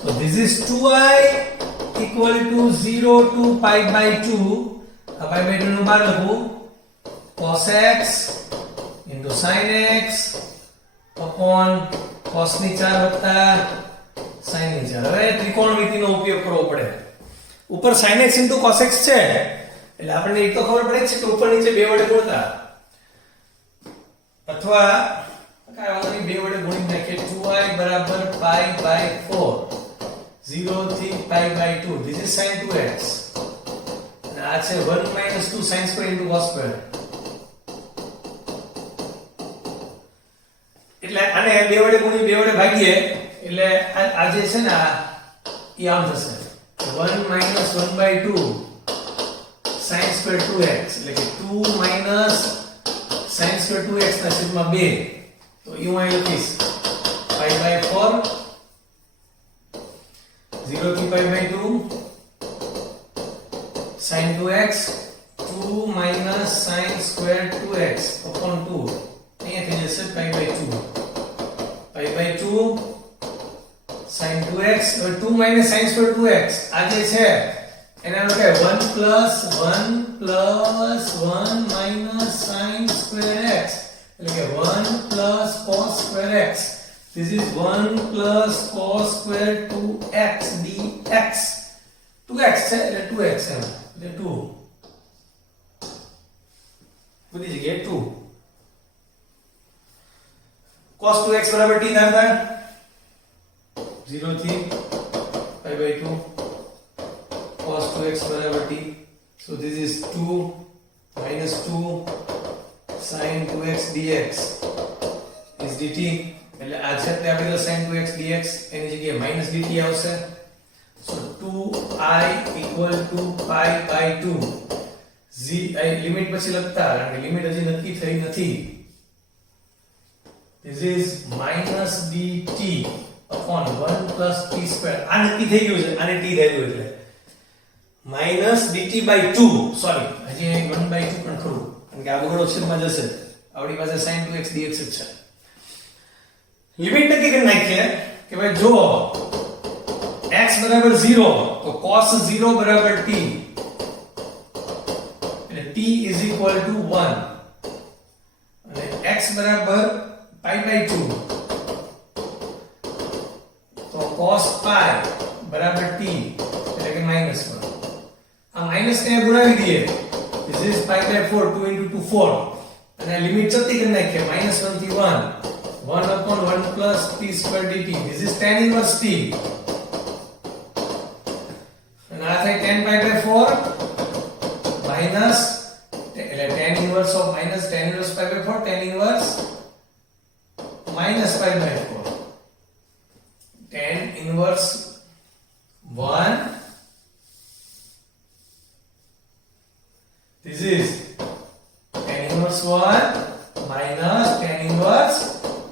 So this is 2i equal to 0 to pi by 2. આ pi by 2 નું બહાર લખું cos x into sin x upon cos ની 4 વત્તા sin ની 4. હવે ત્રિકોણમિતિનો ઉપયોગ કરવો પડે. ઉપર sin x into cos x છે એટલે આપણને એક તો ખબર પડે છે કે ઉપર નીચે બે વડે ગુણતા અથવા કાંઈ વાંધો નહીં બે વડે ગુણી નાખીએ 2i બરાબર pi by 4 0 થી pi by 2. This is sin 2x અને આ છે 1 minus 2 sin square into cos square. એટલે આને બે વડે ગુણી બે વડે ભાગીએ એટલે આ જે છે ને ઈ આમ થશે 1 minus 1 by 2 sin square 2x એટલે કે 2 minus sin square 2x ના છેદમાં 2. તો ઈ હું અહીં લખીશ pi by 4 0 થી pi by 2 sin 2x 2 minus sin square 2x upon 2 અહીંયા થઈ જશે pi by 2 pi by 2 sin 2x હવે 2 minus sin square 2x આ જે છે એના લખાય 1 plus 1 minus sin square x એટલે કે 1 plus cos square x. This is 1 plus cos square 2x dx. 2x છે એટલે 2x એમ એટલે 2 બધી જગ્યાએ 2 cos 2x બરાબર t ધારતા 0 થી pi by 2 cos 2x બરાબર t. So this is 2 minus 2 sin 2x dx is dt. એટલે આ છે તે આપણે sin 2x dx એની જગ્યાએ minus dt આવશે. So 2i equal to pi by 2 z limit પછી લખતા કારણ કે લિમિટ હજી નક્કી થઈ નથી. This is minus dt upon 1 plus t square. આ નક્કી થઈ ગયું છે આને t રહેલું એટલે minus dt by 2 સોરી હજી 1 by 2 પણ ખરું કારણ કે આ બગડો છેદમાં જશે. આપણી પાસે sin 2x dx જ છે. લિમિટ નક્કી કરી નાખીએ કે ભાઈ જો x બરાબર 0 તો cos 0 બરાબર t એટલે t is equal to 1 અને x બરાબર pi by 2 તો cos pi બરાબર t એટલે કે -1. આ માઈનસ ને ગુણાવી દઈએ. This is pi by 4 2 into 2 4 અને લિમિટ જતી કરી નાખીએ -1 થી 1 1 upon 1 plus t square dt. This is tan inverse t અને આ થાય tan pi by 4 minus એટલે tan inverse of minus tan inverse pi by 4 tan inverse minus pi by 4 tan inverse 1. This is tan inverse 1 minus tan inverse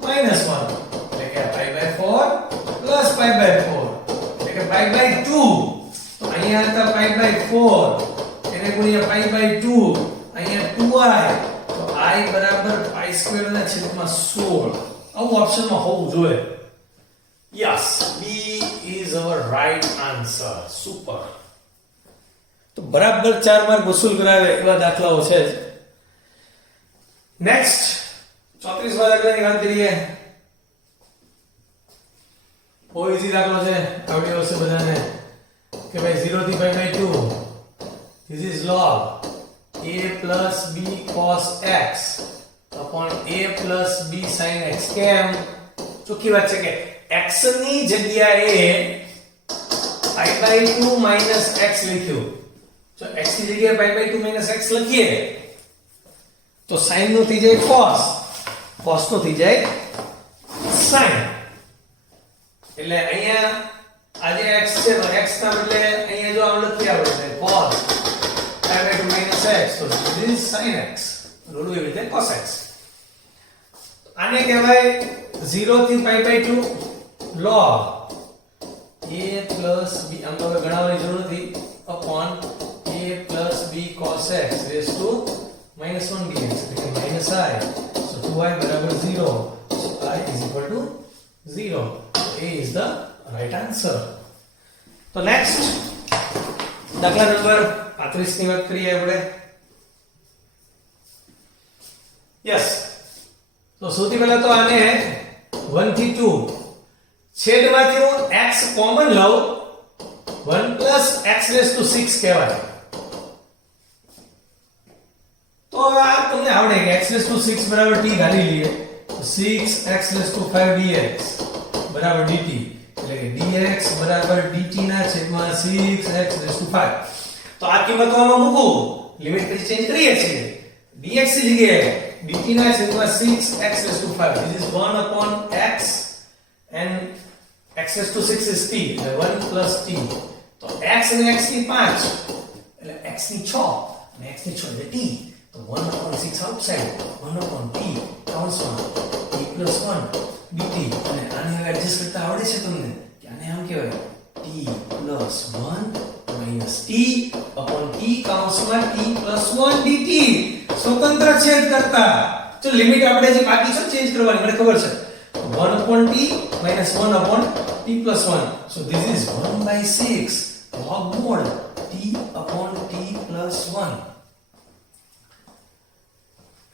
minus 1 એટલે કે pi by 4 plus pi by 4 એટલે કે pi by 2. તો અહીંયા હતા pi by 4 એને ગુણ્યા pi by 2 અહીંયા 2i તો i બરાબર pi સ્ક્વેર ના છેદમાં 16. આવું ઓપ્શનમાં હોવું જોઈએ. Yes B is our right answer. Super. તો બરાબર 4 માર્ક વસૂલ કરાવે એવા દાખલાઓ છે જ. નેક્સ્ટ 34 વાળા દાખલાની વાત કરીએ. બહુ ઈઝી દાખલો છે આવડ્યો હશે બધાને કે ભાઈ 0 થી pi by 2 this is log a plus b cos x upon a plus b sin x. કેમ ચોખ્ખી વાત છે કે x ની જગ્યાએ પાઈ બાય 2 માઇનસ x લખ્યું. જો x ની જગ્યાએ પાઈ બાય 2 માઇનસ x લખીએ તો sin નું થઈ જાય cos, cos નું થઈ જાય sin. એટલે અહીંયા આ જે x છે તો x ના બદલે અહીંયા જો આમ લખી આપણે cos pi by 2 minus x, તો this is sin x, રોડું એવી રીતે cos x. આને કહેવાય 0 થી pi by 2 log a plus b, આમ તો ગણાવવાની જરૂર નથી, upon a plus b cos x raised to minus 1 dx, એટલે minus i, so 2i બરાબર 0, so I is equal to 0. A is the right answer. તો next દાખલા number 35 ની વાત કરીએ આપણે. યસ, તો સૌથી પહેલા તો આને 1 થી 2 છેદમાંથી હું x કોમન લઉં, 1 plus x raised to 6 કહેવાય. તો હવે આ તમને આવડે કે x raised to 6 બરાબર t ધારી લઈએ, તો 6x raised to 5 dx બરાબર dt, એટલે કે dx બરાબર dt ના છેદમાં 6x raised to 5. તો આ કિંમતો આમાં મૂકું, લિમિટ પછી ચેન્જ કરીએ છીએ. dx ની જગ્યાએ dt ના છેદમાં 6x raised to 5, this is 1 upon x and x raised to 6 is t, એટલે 1 plus t. તો x અને x ની 5 એટલે x ની 6 અને x ની 6 એટલે t, તો 1 upon 6 outside, 1 upon t કૌંસમાં t plus 1 dt. અને આને હવે એડજસ્ટ કરતા આવડે છે તમને કે આને આમ કહેવાય t plus 1 minus t upon t કૌંસમાં t plus 1 dt. સ્વતંત્ર છેદ કરતા તો લિમિટ આપણે જે બાકી છે ચેન્જ કરવાની મને ખબર છે. 1 upon t minus 1 upon t plus 1. So this is 1 by 6 log mod t upon t plus 1.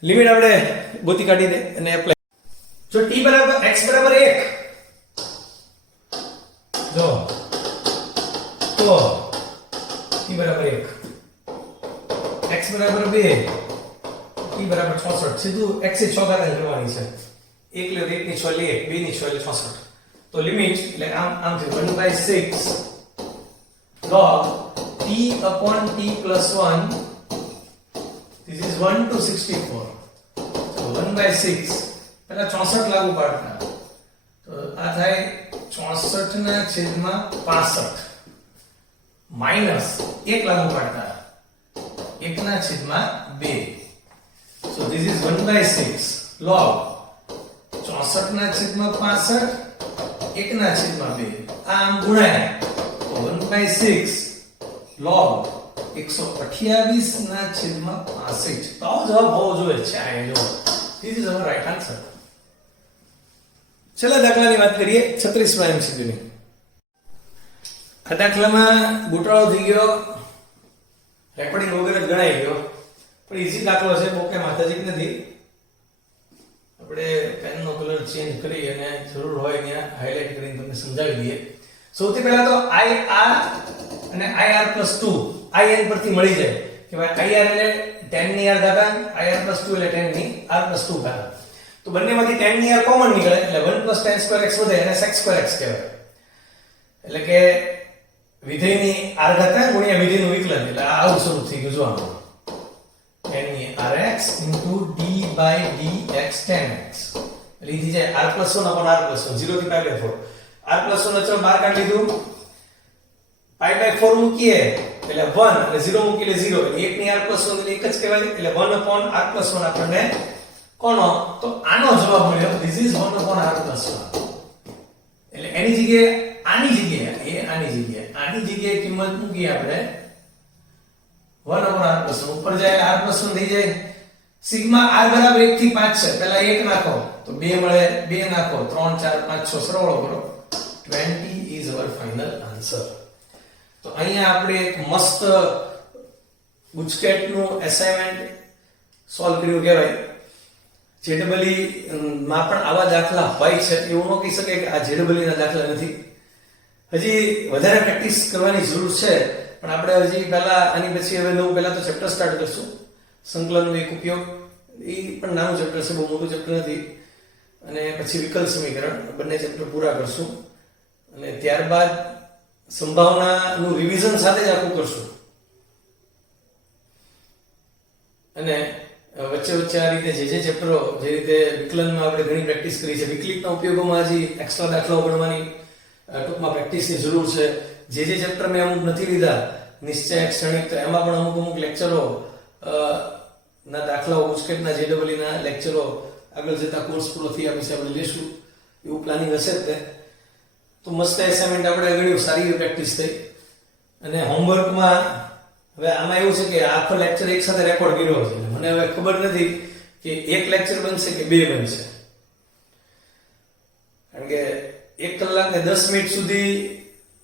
Limit આપણે ગોતી કાઢી દે અને એપ્લાય. જો t બરાબર x બરાબર 1 જો તો t બરાબર 1, x બરાબર 2, t બરાબર 66. સીધું x ની 6 ઘાત કરવાની છે. 1 લે 1 ની 6 લે 2 ની 6 એટલે 66. તો લિમિટ એટલે આમ થી 1 by 6 log t upon t plus 1, this is 1 to 64. So 1 by 6 પહેલા 64 લાગુ પાડતા, તો આ થાય 64 ના છેદમાં 65 માઈનસ 1 લાગુ પાડતા 1 ના છેદમાં 2. So this is 1 by 6 log 64 ના છેદમાં 65 1 ના છેદમાં 2. આમ ગુણાય તો 1 by 6 log 128 ના છેદમાં 65. તો આવો જવાબ હોવો જોઈએ છે. આ જો this is our right answer. છેલ્લા દાખલાની વાત કરીએ 36મા MCQ ની. આ દાખલામાં ગોટાળો થઈ ગયો, રેકોર્ડિંગ વગેરે ગણાઈ ગયો, પણ ઈઝી દાખલો છે, બહુ કે માથાજીક નથી. આપણે પેનનો કલર ચેન્જ કરી અને જરૂર હોય ત્યાં હાઇલાઇટ કરીને તમને સમજાવી દઈએ. સૌથી પહેલા તો ir અને ir+2 in પરથી મળી જાય કે ભાઈ ir એટલે 10 ની r ઘાતાંક, ir+2 એટલે 10 ની r+2 ઘાતાંક. તો બંનેમાંથી 10 ની r કોમન નીકળે એટલે 1 + tan2x વધે અને sec2x કહેવાય. એટલે કે વિધેયની r ઘાતાંક ગુણ્યા વિધેયનું વિકલન, એટલે આવું સ્વરૂપ થઈ ગયું. જો આમાં 10 ની rx * d by dx tan x, એટલે ઈ થઈ જાય r+1 upon r+1, 0 થી π/4. r+1 અચળ બહાર કાઢી લીધું, π/4 મૂકીએ એટલે 1 અને 0 મૂકી એટલે 0, એટલે 1 ની r+1 એટલે એક જ કહેવાય, એટલે 1 upon r+1 આપણને કોનો તો આનો જવાબ મળ્યો. This is 1 upon r+1. એટલે એની જગ્યાએ આની જગ્યાએ કિંમત મૂકીએ આપણે 1 upon r+1, ઉપર જાય r+1 થઈ જાય. સિગ્મા r બરાબર 1 થી 5 છે, પહેલા 1 નાખો તો 2 મળે, 2 નાખો 3 4 5 6 સરવાળો કરો, 20 is our final answer. તો અહીંયા આપણે એક મસ્ત ગુજકેટનું એસાઇનમેન્ટ સોલ્વ કર્યું કહેવાય. જેડબલી માં પણ આવા દાખલા હોય છે, એવું ન કહી શકે કે આ જેડબલી ના દાખલા નથી. હજી વધારે પ્રેક્ટિસ કરવાની જરૂર છે, પણ આપણે હજી પહેલા આની પછી હવે નવું પહેલા તો ચેપ્ટર સ્ટાર્ટ કરશું, સંકલનનો એક ઉપયોગ. એ પણ નાનું ચેપ્ટર છે, બહુ મોટું ચેપ્ટર નથી. અને પછી વિકલ સમીકરણ, બંને ચેપ્ટર પૂરા કરશું. અને ત્યારબાદ સંભાવનાનું રિવિઝન સાથે જ આખું કરશું અને વચ્ચે વચ્ચે આ રીતે જે ચેપ્ટરો જે રીતે વિકલનમાં આપણે ઘણી પ્રેક્ટિસ કરી છે, વિકલિતના ઉપયોગોમાં હજી એક્સ્ટ્રા દાખલાઓ ગણવાની ટૂંકમાં પ્રેક્ટિસની જરૂર છે. જે ચેપ્ટર મેં અમુક નથી લીધા નિશ્ચય ક્ષણિક, તો એમાં પણ અમુક લેક્ચરો ના દાખલાઓ ઉસ્કેટના JEE ના લેક્ચરો આગળ જતા કોર્સ પૂરો થયા પછી આપણે લેશું એવું પ્લાનિંગ હશે જ તે. તો મસ્ત એસાઇનમેન્ટ આપણે ગણ્યું, સારી પ્રેક્ટિસ થઈ. અને હોમવર્કમાં હવે આમાં એવું છે કે આખો લેક્ચર એક સાથે રેકોર્ડ કર્યો છે, મને હવે ખબર નથી કે એક લેક્ચર બનશે કે બે બનશે, કારણ કે 1 કલાક ને 10 મિનિટ સુધી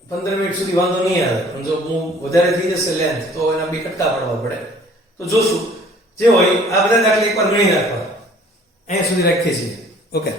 15 મિનિટ સુધી વાંધો નહીં આવે, પણ જો હું વધારે થઈ જશે લેન્થ તો એના બે કટકા પાડવા પડે. તો જોશું જે હોય આ બધા દાખલા એકવાર ગણી નાખવા. અહીંયા સુધી રાખીએ છીએ. ઓકે.